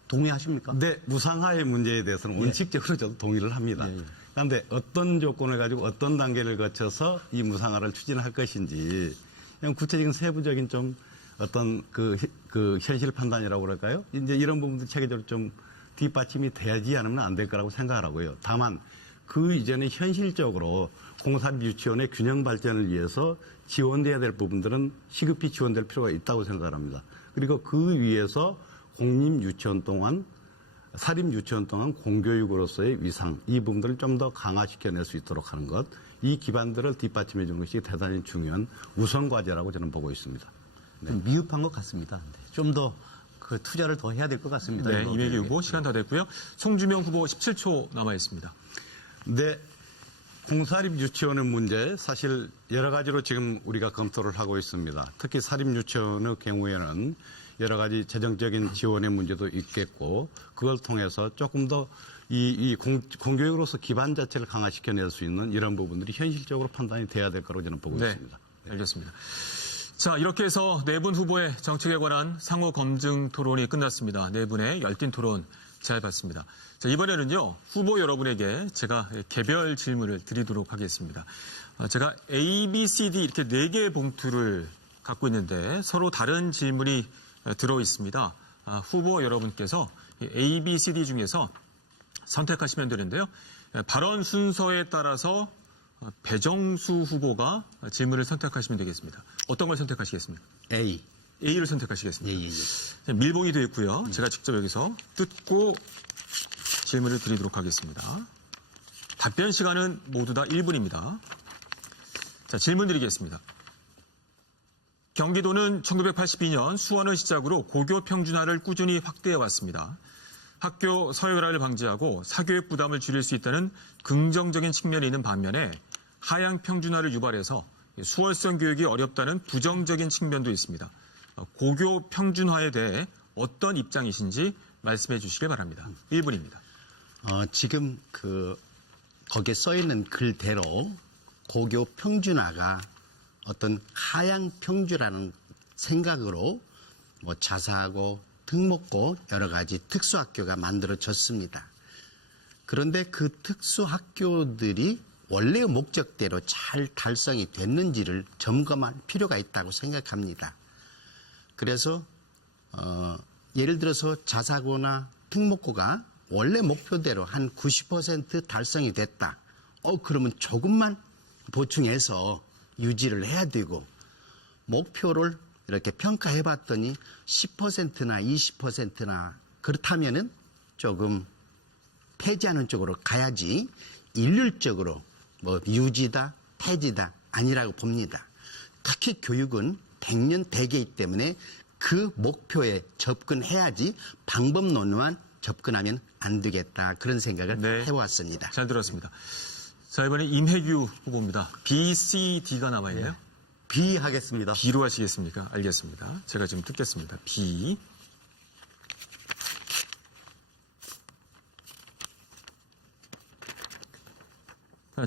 동의하십니까? 네, 무상화의 문제에 대해서는 원칙적으로 저도 동의를 합니다. 그런데 어떤 조건을 가지고 어떤 단계를 거쳐서 이 무상화를 추진할 것인지 그냥 구체적인 세부적인 좀 어떤 그 현실 판단이라고 그럴까요? 이제 이런 부분들 체계적으로 좀 뒷받침이 되지 않으면 안 될 거라고 생각하고요. 다만 그 이전에 현실적으로 공사비 유치원의 균형 발전을 위해서 지원돼야 될 부분들은 시급히 지원될 필요가 있다고 생각합니다. 그리고 그 위에서 공립유치원 동안 사립유치원 동안 공교육으로서의 위상 이 부분들을 좀 더 강화시켜낼 수 있도록 하는 것 이 기반들을 뒷받침해 주는 것이 대단히 중요한 우선 과제라고 저는 보고 있습니다. 좀 미흡한 것 같습니다. 좀 더 그 투자를 더 해야 될 것 같습니다. 네, 이명기 후보 시간 다 됐고요. 송주명 후보 17초 남아 있습니다. 네, 공사립 유치원의 문제 사실 여러 가지로 지금 우리가 검토를 하고 있습니다. 특히 사립 유치원의 경우에는 여러 가지 재정적인 지원의 문제도 있겠고 그걸 통해서 조금 더 공교육으로서 기반 자체를 강화시켜낼 수 있는 이런 부분들이 현실적으로 판단이 돼야 될 거라고 저는 보고 있습니다. 알겠습니다. 자, 이렇게 해서 네 분 후보의 정책에 관한 상호 검증 토론이 끝났습니다. 네 분의 열띤 토론 잘 봤습니다. 자, 이번에는요, 후보 여러분에게 제가 개별 질문을 드리도록 하겠습니다. 제가 A, B, C, D 이렇게 4개의 봉투를 갖고 있는데 서로 다른 질문이 들어 있습니다. 후보 여러분께서 A, B, C, D 중에서 선택하시면 되는데요. 발언 순서에 따라서 배정수 후보가 질문을 선택하시면 되겠습니다. 어떤 걸 선택하시겠습니까? A. A를 선택하시겠습니다. 예. 밀봉이 되어 있고요. 제가 직접 여기서 뜯고 질문을 드리도록 하겠습니다. 답변 시간은 모두 다 1분입니다. 자, 질문 드리겠습니다. 경기도는 1982년 수원을 시작으로 고교 평준화를 꾸준히 확대해 왔습니다. 학교 서열화를 방지하고 사교육 부담을 줄일 수 있다는 긍정적인 측면이 있는 반면에 하향 평준화를 유발해서 수월성 교육이 어렵다는 부정적인 측면도 있습니다. 고교 평준화에 대해 어떤 입장이신지 말씀해 주시길 바랍니다. 1분입니다. 지금 거기에 써 있는 글대로 고교 평준화가 어떤 하향 평준화라는 생각으로 뭐 자사고 특목고 여러 가지 특수학교가 만들어졌습니다. 그런데 그 특수학교들이 원래의 목적대로 잘 달성이 됐는지를 점검할 필요가 있다고 생각합니다. 그래서 예를 들어서 자사고나 특목고가 원래 목표대로 한 90% 달성이 됐다. 그러면 조금만 보충해서 유지를 해야 되고 목표를 이렇게 평가해 봤더니 10%나 20%나 그렇다면은 조금 폐지하는 쪽으로 가야지 일률적으로 뭐 유지다 폐지다 아니라고 봅니다. 특히 교육은 100년 대계이기 때문에 그 목표에 접근해야지 방법론만 접근하면 안 되겠다. 그런 생각을 해왔습니다. 잘 들었습니다. 자, 이번에 임혜규 후보입니다. B, C, D가 남아있네요. B 하겠습니다. B로 하시겠습니까? 알겠습니다. 제가 지금 뜯겠습니다. B.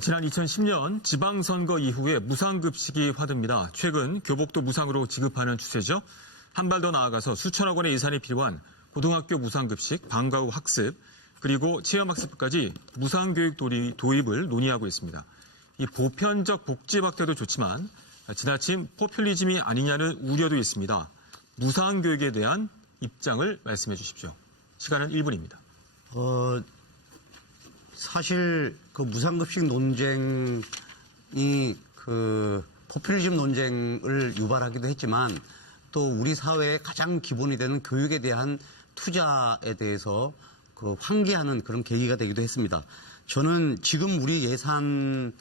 지난 2010년 지방선거 이후에 무상급식이 화두입니다. 최근 교복도 무상으로 지급하는 추세죠. 한 발 더 나아가서 수천억 원의 예산이 필요한 고등학교 무상급식, 방과 후 학습, 그리고 체험학습까지 무상교육 도입을 논의하고 있습니다. 이 보편적 복지 확대도 좋지만 지나친 포퓰리즘이 아니냐는 우려도 있습니다. 무상교육에 대한 입장을 말씀해 주십시오. 시간은 1분입니다. 사실 그 무상급식 논쟁이 포퓰리즘 논쟁을 유발하기도 했지만 또 우리 사회의 가장 기본이 되는 교육에 대한 투자에 대해서 그 환기하는 그런 계기가 되기도 했습니다. 저는 지금 우리 예산의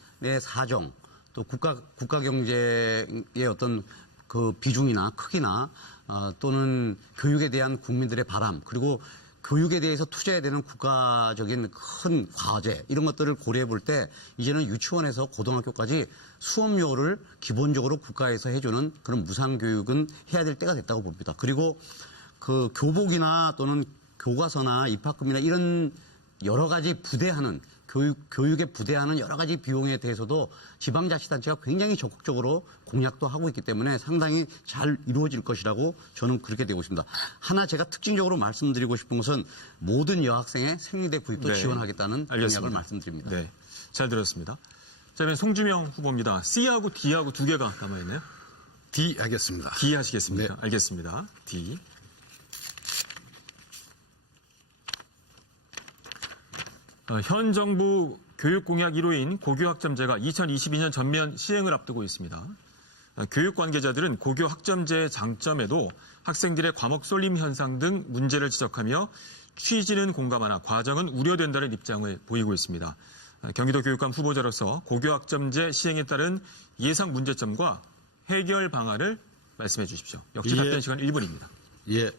사정 또 국가 경제의 어떤 그 비중이나 크기나 또는 교육에 대한 국민들의 바람 그리고 교육에 대해서 투자해야 되는 국가적인 큰 과제 이런 것들을 고려해 볼 때 이제는 유치원에서 고등학교까지 수업료를 기본적으로 국가에서 해주는 그런 무상교육은 해야 될 때가 됐다고 봅니다. 그리고 그 교복이나 또는 교과서나 입학금이나 이런 여러 가지 부대하는 교육에 부대하는 여러 가지 비용에 대해서도 지방자치단체가 굉장히 적극적으로 공약도 하고 있기 때문에 상당히 잘 이루어질 것이라고 저는 그렇게 되고 있습니다. 하나 제가 특징적으로 말씀드리고 싶은 것은 모든 여학생의 생리대 구입도 네. 지원하겠다는 알겠습니다. 공약을 말씀드립니다. 네, 잘 들었습니다. 자, 그럼 송주명 후보입니다. C하고 D하고 두 개가 남아있네요. D 하겠습니다. D 하시겠습니까? 네. 알겠습니다. D. 현 정부 교육공약 1호인 고교학점제가 2022년 전면 시행을 앞두고 있습니다. 교육 관계자들은 고교 학점제의 장점에도 학생들의 과목 쏠림 현상 등 문제를 지적하며 취지는 공감하나 과정은 우려된다는 입장을 보이고 있습니다. 경기도 교육감 후보자로서 고교 학점제 시행에 따른 예상 문제점과 해결 방안을 말씀해 주십시오. 역시 예. 답변 시간 1분입니다. 예.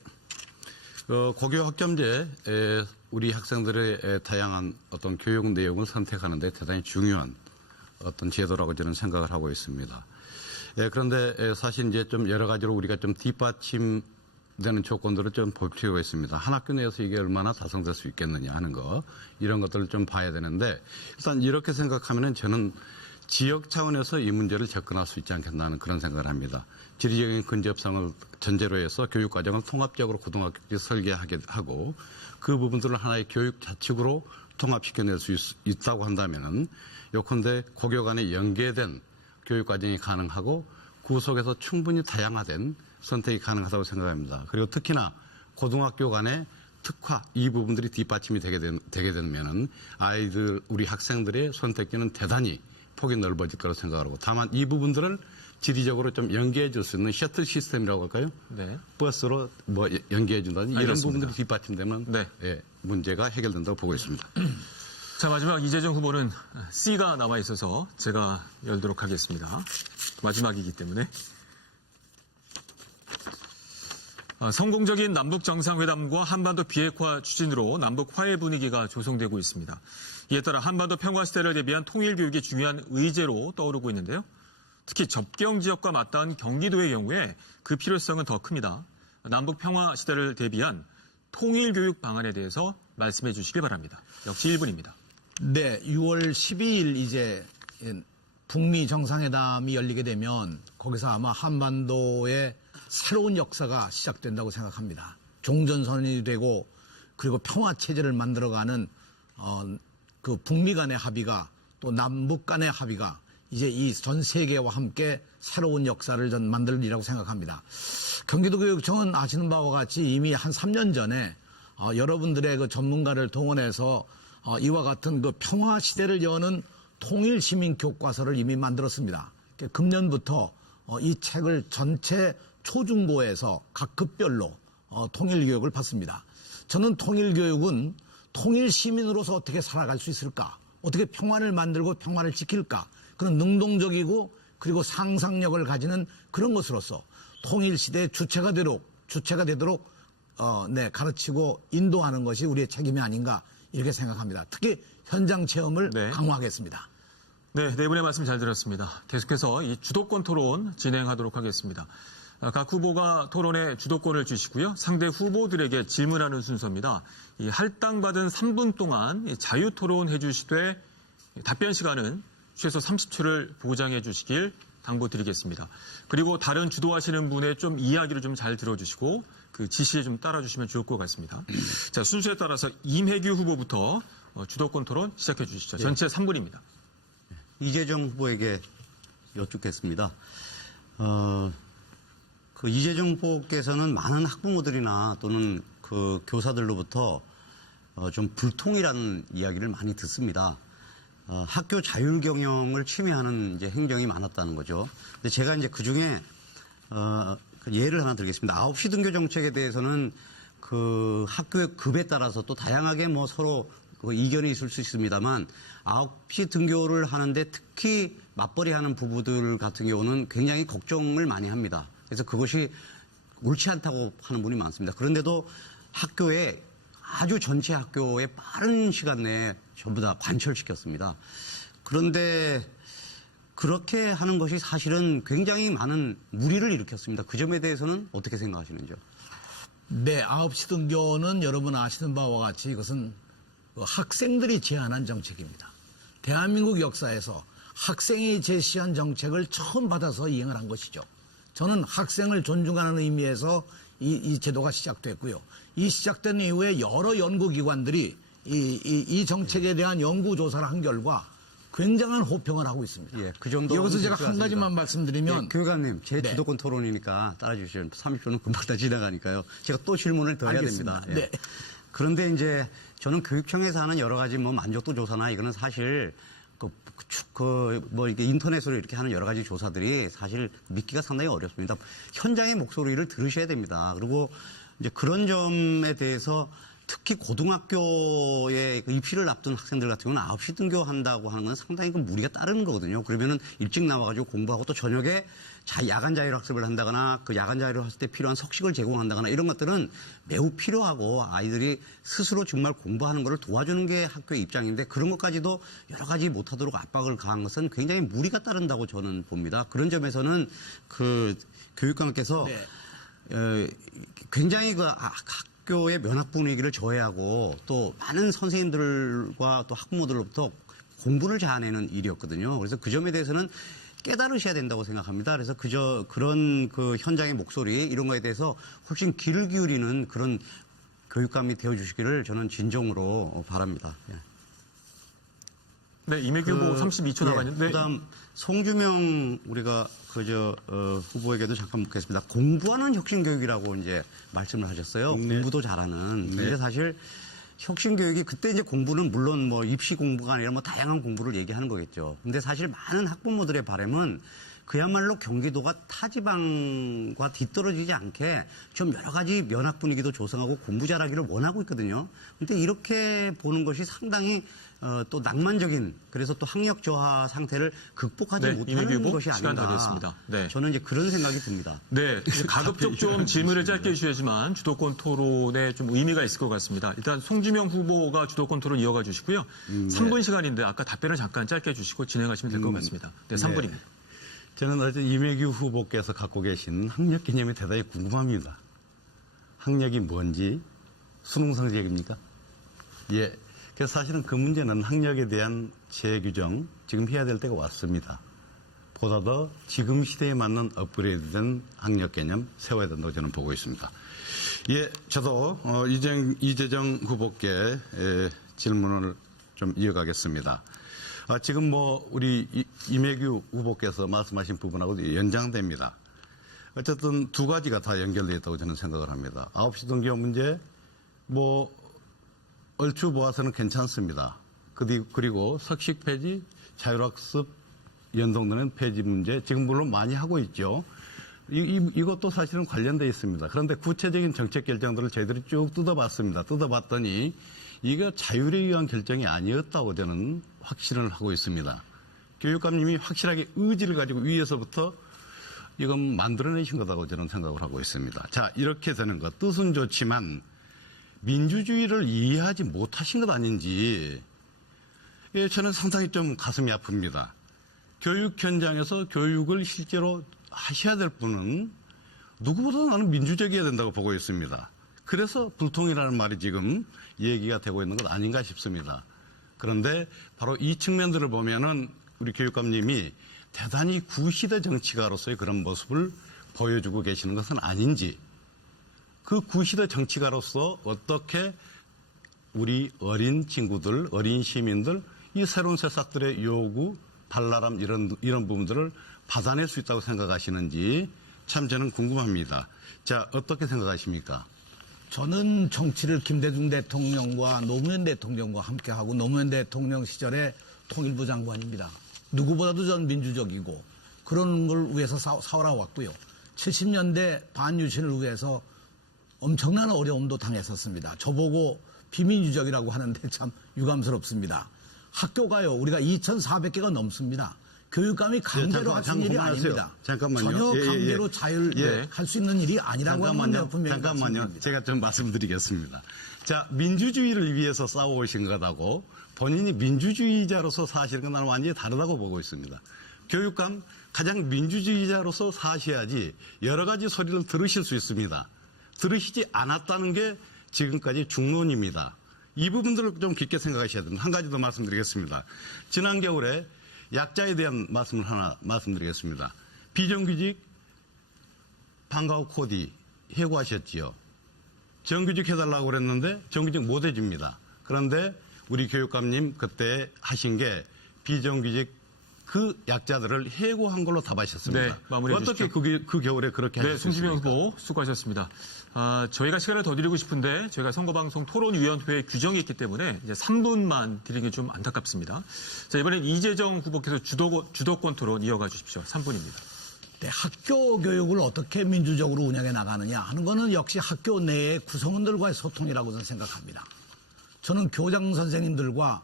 고교 학점제 우리 학생들의 다양한 어떤 교육 내용을 선택하는데 대단히 중요한 어떤 제도라고 저는 생각을 하고 있습니다. 그런데 사실 이제 좀 여러 가지로 우리가 좀 뒷받침되는 조건들을 좀 볼 필요가 있습니다. 한 학교 내에서 이게 얼마나 달성될 수 있겠느냐 하는 거 이런 것들을 좀 봐야 되는데 일단 이렇게 생각하면은 저는 지역 차원에서 이 문제를 접근할 수 있지 않겠나는 그런 생각을 합니다. 지리적인 근접성을 전제로 해서 교육과정을 통합적으로 고등학교까지 설계하게 하고 그 부분들을 하나의 교육 자칙으로 통합시켜낼 수 있다고 한다면은 요컨대 고교 간에 연계된 교육과정이 가능하고 그 속에서 충분히 다양화된 선택이 가능하다고 생각합니다. 그리고 특히나 고등학교 간의 특화 이 부분들이 뒷받침이 되게 되면은 아이들 우리 학생들의 선택지는 대단히 폭이 넓어질 거라고 생각하고 다만 이 부분들을 지리적으로 좀 연계해 줄 수 있는 셔틀 시스템이라고 할까요? 네. 버스로 뭐 연계해 준다든지 이런 알겠습니다. 부분들이 뒷받침되면 네. 예, 문제가 해결된다고 보고 있습니다. 자, 마지막 이재정 후보는 C가 남아 있어서 제가 열도록 하겠습니다. 마지막이기 때문에. 성공적인 남북 정상회담과 한반도 비핵화 추진으로 남북 화해 분위기가 조성되고 있습니다. 이에 따라 한반도 평화 시대를 대비한 통일 교육이 중요한 의제로 떠오르고 있는데요. 특히 접경 지역과 맞닿은 경기도의 경우에 그 필요성은 더 큽니다. 남북 평화 시대를 대비한 통일 교육 방안에 대해서 말씀해 주시기 바랍니다. 역시 1분입니다. 네, 6월 12일 이제 북미 정상회담이 열리게 되면 거기서 아마 한반도의 새로운 역사가 시작된다고 생각합니다. 종전선언이 되고 그리고 평화 체제를 만들어가는 그 북미 간의 합의가 또 남북 간의 합의가 이제 이 전 세계와 함께 새로운 역사를 전 만들리라고 생각합니다. 경기도교육청은 아시는 바와 같이 이미 한 3년 전에 여러분들의 그 전문가를 동원해서 이와 같은 그 평화 시대를 여는 통일 시민 교과서를 이미 만들었습니다. 금년부터 이 책을 전체 초중고에서 각 급별로 통일 교육을 받습니다. 저는 통일 교육은 통일 시민으로서 어떻게 살아갈 수 있을까? 어떻게 평화를 만들고 평화를 지킬까? 그런 능동적이고 그리고 상상력을 가지는 그런 것으로서 통일 시대의 주체가 되도록 가르치고 인도하는 것이 우리의 책임이 아닌가 이렇게 생각합니다. 특히 현장 체험을 네. 강화하겠습니다. 네, 네 분의 말씀 잘 들었습니다. 계속해서 이 주도권 토론 진행하도록 하겠습니다. 각 후보가 토론에 주도권을 주시고요. 상대 후보들에게 질문하는 순서입니다. 이 할당받은 3분 동안 자유 토론해 주시되 답변 시간은 최소 30초를 보장해 주시길 당부드리겠습니다. 그리고 다른 주도하시는 분의 좀 이야기를 좀 잘 들어주시고 그 지시에 좀 따라주시면 좋을 것 같습니다. 자, 순서에 따라서 임혜규 후보부터 주도권 토론 시작해 주시죠. 전체 3분입니다. 이재정 후보에게 여쭙겠습니다. 그 이재정 후보께서는 많은 학부모들이나 또는 그 교사들로부터 좀 불통이라는 이야기를 많이 듣습니다. 학교 자율 경영을 침해하는 이제 행정이 많았다는 거죠. 근데 제가 이제 그 중에 그 예를 하나 드리겠습니다. 9시 등교 정책에 대해서는 그 학교의 급에 따라서 또 다양하게 뭐 서로 그 이견이 있을 수 있습니다만 9시 등교를 하는데 특히 맞벌이하는 부부들 같은 경우는 굉장히 걱정을 많이 합니다. 그래서 그것이 옳지 않다고 하는 분이 많습니다. 그런데도 학교에 아주 전체 학교에 빠른 시간 내에 전부 다 관철시켰습니다. 그런데 그렇게 하는 것이 사실은 굉장히 많은 무리를 일으켰습니다. 그 점에 대해서는 어떻게 생각하시는지요? 네, 9시 등교는 여러분 아시는 바와 같이 이것은 학생들이 제안한 정책입니다. 대한민국 역사에서 학생이 제시한 정책을 처음 받아서 이행을 한 것이죠. 저는 학생을 존중하는 의미에서 이 제도가 시작됐고요. 이 시작된 이후에 여러 연구기관들이 이 정책에 대한 연구조사를 한 결과 굉장한 호평을 하고 있습니다. 예, 그 정도. 여기서 제가 한 가지만 말씀드리면 예, 교육감님, 제 네. 주도권 토론이니까 따라주시면 30초는 금방 다 지나가니까요. 제가 또 질문을 더 해야 알겠습니다. 됩니다. 예. 네. 그런데 이제 저는 교육청에서 하는 여러 가지 뭐 만족도 조사나 이거는 사실 이게 인터넷으로 이렇게 하는 여러 가지 조사들이 사실 믿기가 상당히 어렵습니다. 현장의 목소리를 들으셔야 됩니다. 그리고 이제 그런 점에 대해서 특히 고등학교에 입시를 앞둔 학생들 같은 경우는 9시 등교한다고 하는 건 상당히 그 무리가 따르는 거거든요. 그러면은 일찍 나와가지고 공부하고 또 저녁에 야간 자율학습을 한다거나 그 야간 자율학습 때 필요한 석식을 제공한다거나 이런 것들은 매우 필요하고 아이들이 스스로 정말 공부하는 것을 도와주는 게 학교의 입장인데 그런 것까지도 여러 가지 못하도록 압박을 가한 것은 굉장히 무리가 따른다고 저는 봅니다. 그런 점에서는 그 교육감께서 네. 굉장히 그 학교의 면학 분위기를 저해하고 또 많은 선생님들과 또 학부모들로부터 공분을 자아내는 일이었거든요. 그래서 그 점에 대해서는 깨달으셔야 된다고 생각합니다. 그래서 그런 그 현장의 목소리 이런 거에 대해서 훨씬 귀를 기울이는 그런 교육감이 되어주시기를 저는 진정으로 바랍니다. 예. 네, 이매규 후보 32초 남았는데. 그다음 송주명 우리가 후보에게도 잠깐 묻겠습니다. 공부하는 혁신교육이라고 이제 말씀을 하셨어요. 공부도 잘하는. 근데 사실 혁신교육이 그때 이제 공부는 물론 뭐 입시 공부가 아니라 뭐 다양한 공부를 얘기하는 거겠죠. 근데 사실 많은 학부모들의 바람은 그야말로 경기도가 타지방과 뒤떨어지지 않게 좀 여러 가지 면학 분위기도 조성하고 공부 잘하기를 원하고 있거든요. 근데 이렇게 보는 것이 상당히 또 낭만적인 그래서 또 학력 저하 상태를 극복하지 네, 못하는 것이 시간 다 아닌가. 됐습니다. 네. 저는 이제 그런 생각이 듭니다. 네, 가급적 좀 질문을 짧게 해주셔야지만 주도권 토론에 좀 의미가 있을 것 같습니다. 일단 송주명 후보가 주도권 토론 이어가 주시고요. 3분 시간인데 아까 답변을 잠깐 짧게 해주시고 진행하시면 될 것 같습니다. 네, 3분입니다. 저는 어제 이매규 후보께서 갖고 계신 학력 개념이 대단히 궁금합니다. 학력이 뭔지 수능 성적입니까? 예. 그래서 사실은 그 문제는 학력에 대한 재규정 지금 해야 될 때가 왔습니다. 보다 더 지금 시대에 맞는 업그레이드된 학력 개념 세워야 된다고 저는 보고 있습니다. 예, 저도 이재정 후보께 질문을 좀 이어가겠습니다. 지금 우리 이매규 후보께서 말씀하신 부분하고 연장됩니다. 어쨌든 두 가지가 다 연결되어 있다고 저는 생각을 합니다. 9시 등교 문제, 얼추 보아서는 괜찮습니다. 그리고 석식 폐지, 자율학습 연동되는 폐지 문제, 지금 물론 많이 하고 있죠. 이것도 사실은 관련되어 있습니다. 그런데 구체적인 정책 결정들을 저희들이 쭉 뜯어봤습니다. 뜯어봤더니 이게 자율에 의한 결정이 아니었다고 저는 확신을 하고 있습니다. 교육감님이 확실하게 의지를 가지고 위에서부터 이건 만들어내신 거라고 저는 생각을 하고 있습니다. 자, 이렇게 되는 것, 뜻은 좋지만 민주주의를 이해하지 못하신 것 아닌지 저는 상당히 좀 가슴이 아픕니다. 교육 현장에서 교육을 실제로 하셔야 될 분은 누구보다 나는 민주적이어야 된다고 보고 있습니다. 그래서 불통이라는 말이 지금 얘기가 되고 있는 것 아닌가 싶습니다. 그런데 바로 이 측면들을 보면은 우리 교육감님이 대단히 구시대 정치가로서의 그런 모습을 보여주고 계시는 것은 아닌지, 그 구시대 정치가로서 어떻게 우리 어린 친구들, 어린 시민들, 이 새로운 새싹들의 요구, 발랄함 이런 부분들을 받아낼 수 있다고 생각하시는지 참 저는 궁금합니다. 자, 어떻게 생각하십니까? 저는 정치를 김대중 대통령과 노무현 대통령과 함께하고 노무현 대통령 시절에 통일부 장관입니다. 누구보다도 전 민주적이고 그런 걸 위해서 살아왔고요. 70년대 반유신을 위해서 엄청난 어려움도 당했었습니다. 저보고 비민주적이라고 하는데 참 유감스럽습니다. 학교가요, 우리가 2,400개가 넘습니다. 교육감이 강제로 할 수 있는 일이 아닙니다. 잠깐만요. 전혀 강제로 자율할 수 있는 일이 아니라고 하는 분명히 잠깐만요. 말씀드립니다. 제가 좀 말씀드리겠습니다. 자, 민주주의를 위해서 싸워오신 것하고 본인이 민주주의자로서 사시는 건 나는 완전히 다르다고 보고 있습니다. 교육감 가장 민주주의자로서 사셔야지 여러 가지 소리를 들으실 수 있습니다. 들으시지 않았다는 게 지금까지 중론입니다. 이 부분들을 좀 깊게 생각하셔야 됩니다. 한 가지 더 말씀드리겠습니다. 지난 겨울에 약자에 대한 말씀을 하나 말씀드리겠습니다. 비정규직 방과후 코디 해고하셨지요. 정규직 해달라고 그랬는데 정규직 못 해줍니다. 그런데 우리 교육감님 그때 하신 게 비정규직 그 약자들을 해고한 걸로 답하셨습니다. 네, 마무리해 어떻게 주십시오. 그 겨울에 그렇게 네, 하셨습니까? 송지명 후보 수고하셨습니다. 저희가 시간을 더 드리고 싶은데 저희가 선거방송 토론위원회에 규정이 있기 때문에 이제 3분만 드리는 게 좀 안타깝습니다. 자, 이번엔 이재정 후보께서 주도권 토론 이어가 주십시오. 3분입니다. 네, 학교 교육을 어떻게 민주적으로 운영해 나가느냐 하는 것은 역시 학교 내의 구성원들과의 소통이라고 저는 생각합니다. 저는 교장 선생님들과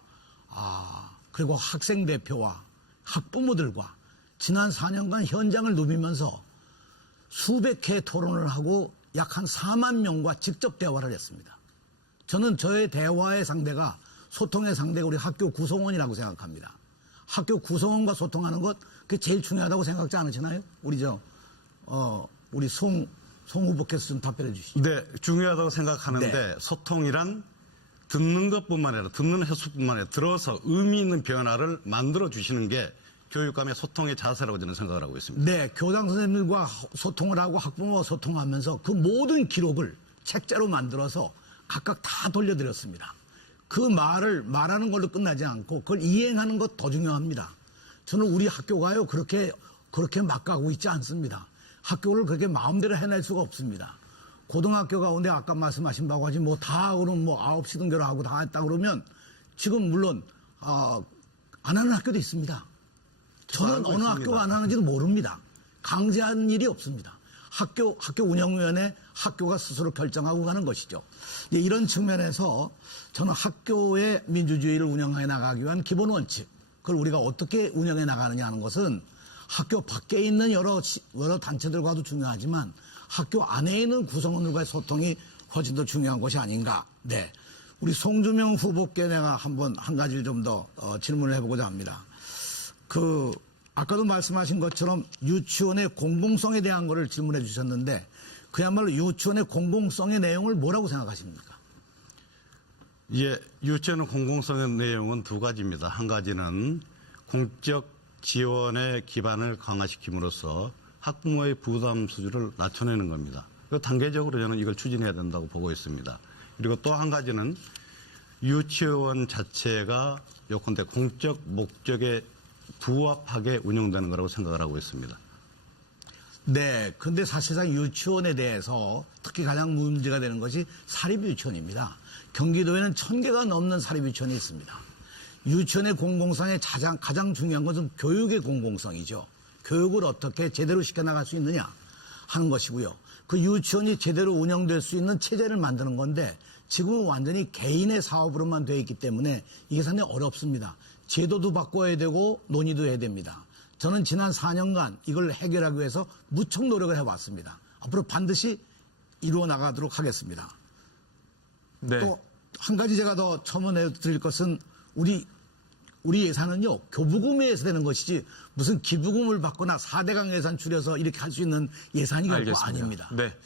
그리고 학생 대표와 학부모들과 지난 4년간 현장을 누비면서 수백 회 토론을 하고 약 한 4만 명과 직접 대화를 했습니다. 저는 저의 대화의 상대가 소통의 상대가 우리 학교 구성원이라고 생각합니다. 학교 구성원과 소통하는 것 그게 제일 중요하다고 생각지 않으시나요? 우리 송 후보께서 좀 답변해 주시죠. 네, 중요하다고 생각하는데 네. 소통이란 듣는 것뿐만 아니라 듣는 횟수뿐만 아니라 들어서 의미 있는 변화를 만들어 주시는 게 교육감의 소통의 자세라고 저는 생각을 하고 있습니다. 네, 교장 선생님들과 소통을 하고 학부모와 소통하면서 그 모든 기록을 책자로 만들어서 각각 다 돌려드렸습니다. 그 말하는 걸로 끝나지 않고 그걸 이행하는 것 더 중요합니다. 저는 우리 학교가요 그렇게 막 가고 있지 않습니다. 학교를 그렇게 마음대로 해낼 수가 없습니다. 고등학교 가운데 아까 말씀하신 바와 같이 다 그럼 9시 등교를 하고 다 했다 그러면 지금 물론 안 하는 학교도 있습니다. 저는 어느 학교가 안 하는지도 모릅니다. 강제한 일이 없습니다. 학교 운영위원회 학교가 스스로 결정하고 가는 것이죠. 이런 측면에서 저는 학교의 민주주의를 운영해 나가기 위한 기본 원칙, 그걸 우리가 어떻게 운영해 나가느냐 하는 것은 학교 밖에 있는 여러 단체들과도 중요하지만 학교 안에 있는 구성원들과의 소통이 훨씬 더 중요한 것이 아닌가. 네, 우리 송주명 후보께 내가 한 가지를 좀 더 질문을 해보고자 합니다. 아까도 말씀하신 것처럼 유치원의 공공성에 대한 거를 질문해 주셨는데 그야말로 유치원의 공공성의 내용을 뭐라고 생각하십니까? 예, 유치원의 공공성의 내용은 두 가지입니다. 한 가지는 공적 지원의 기반을 강화시킴으로써 학부모의 부담 수준을 낮춰내는 겁니다. 단계적으로 저는 이걸 추진해야 된다고 보고 있습니다. 그리고 또 한 가지는 유치원 자체가 요컨대 공적 목적에 부합하게 운영되는 거라고 생각을 하고 있습니다. 네, 근데 사실상 유치원에 대해서 특히 가장 문제가 되는 것이 사립유치원입니다. 경기도에는 1000개가 넘는 사립유치원이 있습니다. 유치원의 공공성의 가장 중요한 것은 교육의 공공성이죠. 교육을 어떻게 제대로 시켜나갈 수 있느냐 하는 것이고요. 그 유치원이 제대로 운영될 수 있는 체제를 만드는 건데 지금은 완전히 개인의 사업으로만 되어 있기 때문에 이게 상당히 어렵습니다. 제도도 바꿔야 되고 논의도 해야 됩니다. 저는 지난 4년간 이걸 해결하기 위해서 무척 노력을 해왔습니다. 앞으로 반드시 이루어 나가도록 하겠습니다. 네. 또 한 가지 제가 더 첨언해 드릴 것은 우리 예산은요 교부금에서 되는 것이지 무슨 기부금을 받거나 4대강 예산 줄여서 이렇게 할 수 있는 예산이 결코 아닙니다. 네.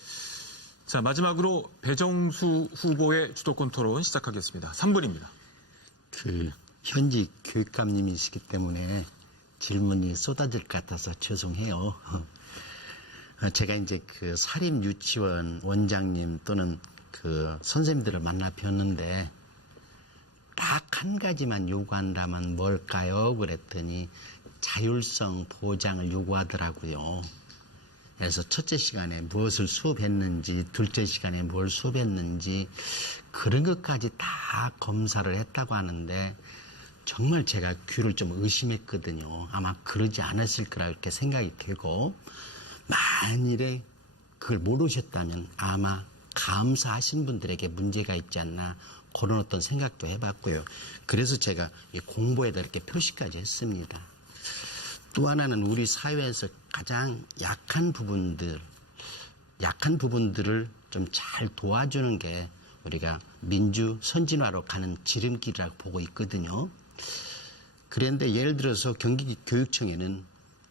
자, 마지막으로 배정수 후보의 주도권 토론 시작하겠습니다. 3분입니다. 현직 교육감님이시기 때문에 질문이 쏟아질 것 같아서 죄송해요. 제가 이제 사립 유치원 원장님 또는 선생님들을 만나 뵀는데 딱 한 가지만 요구한다면 뭘까요? 그랬더니 자율성 보장을 요구하더라고요. 그래서 첫째 시간에 무엇을 수업했는지, 둘째 시간에 뭘 수업했는지 그런 것까지 다 검사를 했다고 하는데 정말 제가 귀를 좀 의심했거든요. 아마 그러지 않았을 거라 이렇게 생각이 되고, 만일에 그걸 모르셨다면 아마 감사하신 분들에게 문제가 있지 않나 그런 어떤 생각도 해봤고요. 그래서 제가 이 공보에다 이렇게 표시까지 했습니다. 또 하나는 우리 사회에서 가장 약한 부분들을 좀 잘 도와주는 게 우리가 민주 선진화로 가는 지름길이라고 보고 있거든요. 그런데 예를 들어서 경기교육청에는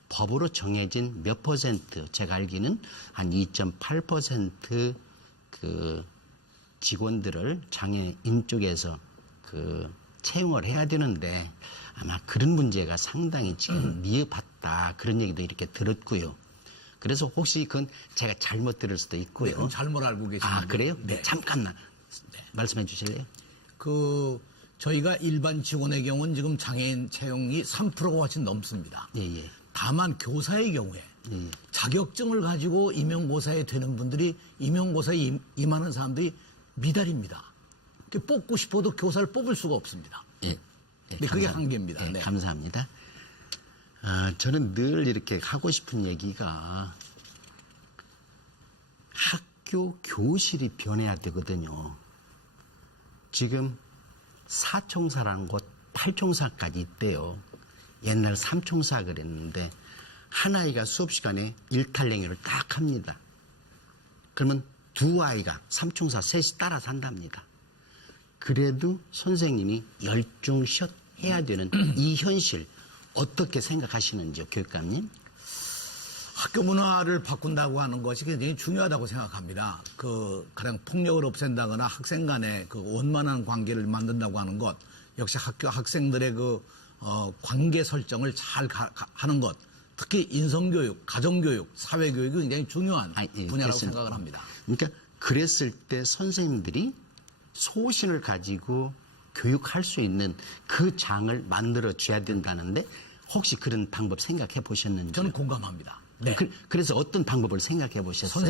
법으로 정해진 몇 퍼센트, 제가 알기는 한 2.8% 그 직원들을 장애인 쪽에서 그 채용을 해야 되는데 아마 그런 문제가 상당히 지금 미흡하다 그런 얘기도 이렇게 들었고요. 그래서 혹시 그건 제가 잘못 들을 수도 있고요. 그건 잘못 알고 계시는데. 아, 그래요? 네. 잠깐만 말씀해 주실래요? 저희가 일반 직원의 경우는 지금 장애인 채용이 3%가 훨씬 넘습니다. 예, 예. 다만 교사의 경우에 자격증을 가지고 임용고사에 되는 분들이 임용고사에 임하는 사람들이 미달입니다. 뽑고 싶어도 교사를 뽑을 수가 없습니다. 예. 네, 그게 한계입니다. 네, 네. 감사합니다. 저는 늘 이렇게 하고 싶은 얘기가 학교 교실이 변해야 되거든요. 지금 사총사라는 곳 8총사까지 있대요. 옛날 3총사 그랬는데 한 아이가 수업 시간에 일탈행위를 딱 합니다. 그러면 두 아이가 3총사 셋이 따라서 한답니다. 그래도 선생님이 열중시켜 해야 되는 이 현실 어떻게 생각하시는지요, 교육감님? 학교 문화를 바꾼다고 하는 것이 굉장히 중요하다고 생각합니다. 가령 폭력을 없앤다거나 학생 간의 원만한 관계를 만든다고 하는 것, 역시 학교 학생들의 관계 설정을 잘 하는 것, 특히 인성교육, 가정교육, 사회교육이 굉장히 중요한 분야라고 그렇습니다. 생각을 합니다. 그러니까 그랬을 때 선생님들이 소신을 가지고 교육할 수 있는 그 장을 만들어 줘야 된다는데 혹시 그런 방법 생각해 보셨는지? 저는 공감합니다. 네. 그래서 어떤 방법을 생각해 보셨어요?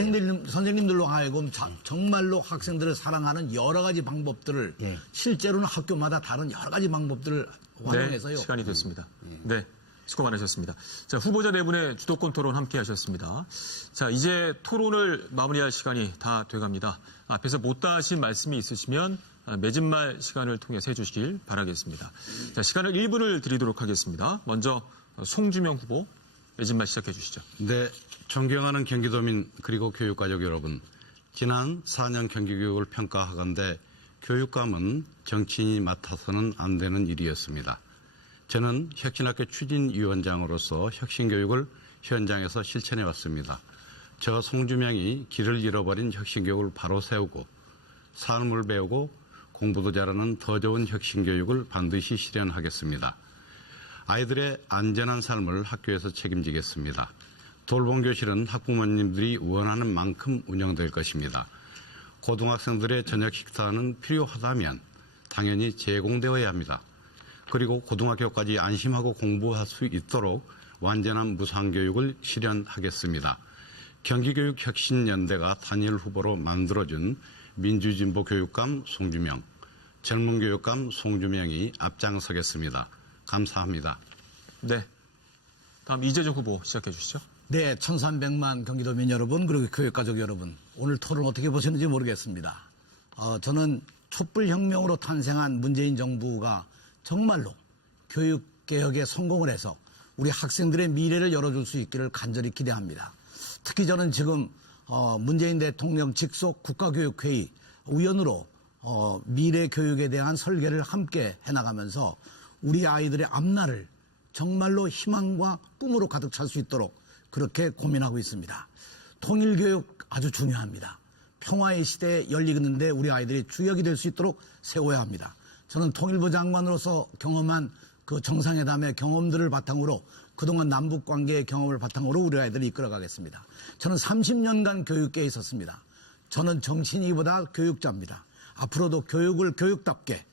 선생님들로 하여금 정말로 학생들을 사랑하는 여러 가지 방법들을 예. 실제로는 학교마다 다른 여러 가지 방법들을 활용해서요. 네, 시간이 됐습니다. 네, 수고 많으셨습니다. 자, 후보자 네 분의 주도권 토론 함께 하셨습니다. 자, 이제 토론을 마무리할 시간이 다 돼갑니다. 앞에서 못다 하신 말씀이 있으시면 맺은말 시간을 통해서 해주시길 바라겠습니다. 자, 시간을 1분을 드리도록 하겠습니다. 먼저 송주명 후보 맺은말 시작해 주시죠. 네, 존경하는 경기도민 그리고 교육가족 여러분, 지난 4년 경기교육을 평가하건대 교육감은 정치인이 맡아서는 안 되는 일이었습니다. 저는 혁신학교 추진위원장으로서 혁신교육을 현장에서 실천해 왔습니다. 저 송주명이 길을 잃어버린 혁신교육을 바로 세우고 삶을 배우고 공부도 잘하는 더 좋은 혁신교육을 반드시 실현하겠습니다. 아이들의 안전한 삶을 학교에서 책임지겠습니다. 돌봄교실은 학부모님들이 원하는 만큼 운영될 것입니다. 고등학생들의 저녁 식사는 필요하다면 당연히 제공되어야 합니다. 그리고 고등학교까지 안심하고 공부할 수 있도록 완전한 무상교육을 실현하겠습니다. 경기교육혁신연대가 단일 후보로 만들어준 민주진보 교육감 송주명, 젊은 교육감 송주명이 앞장서겠습니다. 감사합니다. 네, 다음 이재정 후보 시작해 주시죠. 네, 1300만 경기도민 여러분 그리고 교육가족 여러분, 오늘 토론 어떻게 보셨는지 모르겠습니다. 저는 촛불혁명으로 탄생한 문재인 정부가 정말로 교육개혁에 성공을 해서 우리 학생들의 미래를 열어줄 수 있기를 간절히 기대합니다. 특히 저는 지금 문재인 대통령 직속 국가교육회의 위원으로 미래 교육에 대한 설계를 함께 해나가면서 우리 아이들의 앞날을 정말로 희망과 꿈으로 가득 찰 수 있도록 그렇게 고민하고 있습니다. 통일교육 아주 중요합니다. 평화의 시대에 열리는데 우리 아이들이 주역이 될 수 있도록 세워야 합니다. 저는 통일부 장관으로서 경험한 그 정상회담의 경험들을 바탕으로 그동안 남북관계의 경험을 바탕으로 우리 아이들을 이끌어가겠습니다. 저는 30년간 교육계에 있었습니다. 저는 정치인이보다 교육자입니다. 앞으로도 교육을 교육답게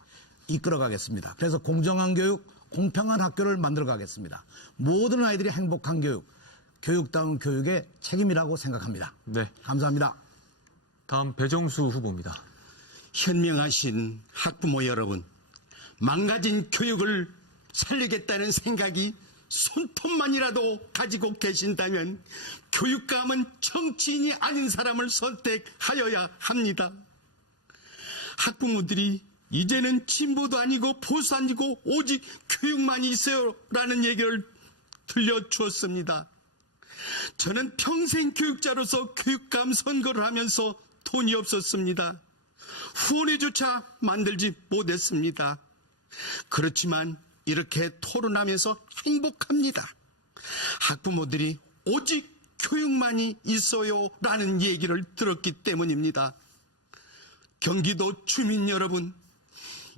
이끌어가겠습니다. 그래서 공정한 교육, 공평한 학교를 만들어가겠습니다. 모든 아이들이 행복한 교육, 교육다운 교육의 책임이라고 생각합니다. 네, 감사합니다. 다음 배정수 후보입니다. 현명하신 학부모 여러분, 망가진 교육을 살리겠다는 생각이 손톱만이라도 가지고 계신다면 교육감은 정치인이 아닌 사람을 선택하여야 합니다. 학부모들이 이제는 진보도 아니고 보수 아니고 오직 교육만이 있어요 라는 얘기를 들려주었습니다. 저는 평생 교육자로서 교육감 선거를 하면서 돈이 없었습니다. 후원회조차 만들지 못했습니다. 그렇지만 이렇게 토론하면서 행복합니다. 학부모들이 오직 교육만이 있어요 라는 얘기를 들었기 때문입니다. 경기도 주민 여러분,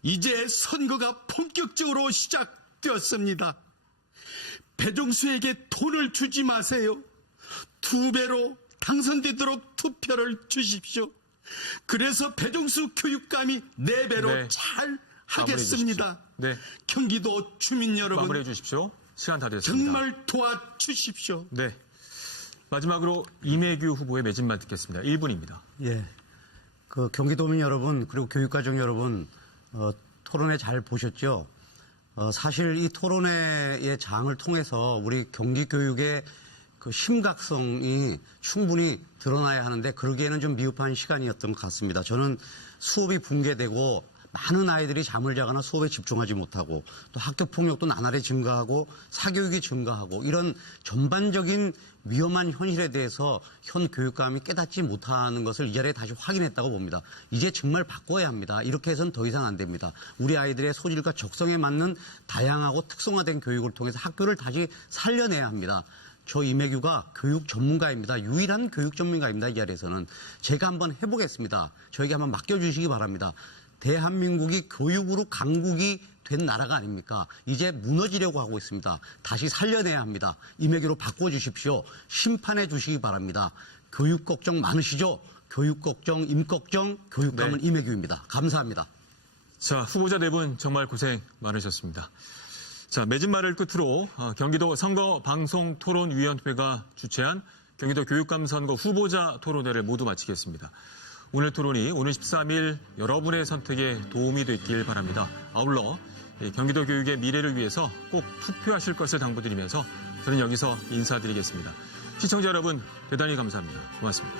이제 선거가 본격적으로 시작되었습니다. 배종수에게 돈을 주지 마세요. 2배로 당선되도록 투표를 주십시오. 그래서 배종수 교육감이 4배로 네. 잘 마무리해 하겠습니다. 주십시오. 네. 경기도 주민 여러분, 마무리해 주십시오. 시간 다 됐습니다. 정말 도와주십시오. 네. 마지막으로 이매규 후보의 매진말 듣겠습니다. 1분입니다. 예. 그 경기도민 여러분, 그리고 교육가족 여러분, 토론회 잘 보셨죠? 사실 이 토론회의 장을 통해서 우리 경기교육의 그 심각성이 충분히 드러나야 하는데 그러기에는 좀 미흡한 시간이었던 것 같습니다. 저는 수업이 붕괴되고 많은 아이들이 잠을 자거나 수업에 집중하지 못하고 또 학교 폭력도 나날이 증가하고 사교육이 증가하고 이런 전반적인 위험한 현실에 대해서 현 교육감이 깨닫지 못하는 것을 이 자리에 다시 확인했다고 봅니다. 이제 정말 바꿔야 합니다. 이렇게 해서는 더 이상 안 됩니다. 우리 아이들의 소질과 적성에 맞는 다양하고 특성화된 교육을 통해서 학교를 다시 살려내야 합니다. 저 이매규가 교육 전문가입니다. 유일한 교육 전문가입니다. 이 자리에서는. 제가 한번 해보겠습니다. 저에게 한번 맡겨주시기 바랍니다. 대한민국이 교육으로 강국이 된 나라가 아닙니까? 이제 무너지려고 하고 있습니다. 다시 살려내야 합니다. 이매규로 바꿔주십시오. 심판해 주시기 바랍니다. 교육 걱정 많으시죠? 교육 걱정, 임 걱정, 교육감은 네. 이매규입니다. 감사합니다. 자, 후보자 네 분 정말 고생 많으셨습니다. 자, 매진말을 끝으로 경기도 선거방송토론위원회가 주최한 경기도 교육감 선거 후보자 토론회를 모두 마치겠습니다. 오늘 토론이 오늘 13일 여러분의 선택에 도움이 됐길 바랍니다. 아울러 경기도 교육의 미래를 위해서 꼭 투표하실 것을 당부드리면서 저는 여기서 인사드리겠습니다. 시청자 여러분 대단히 감사합니다. 고맙습니다.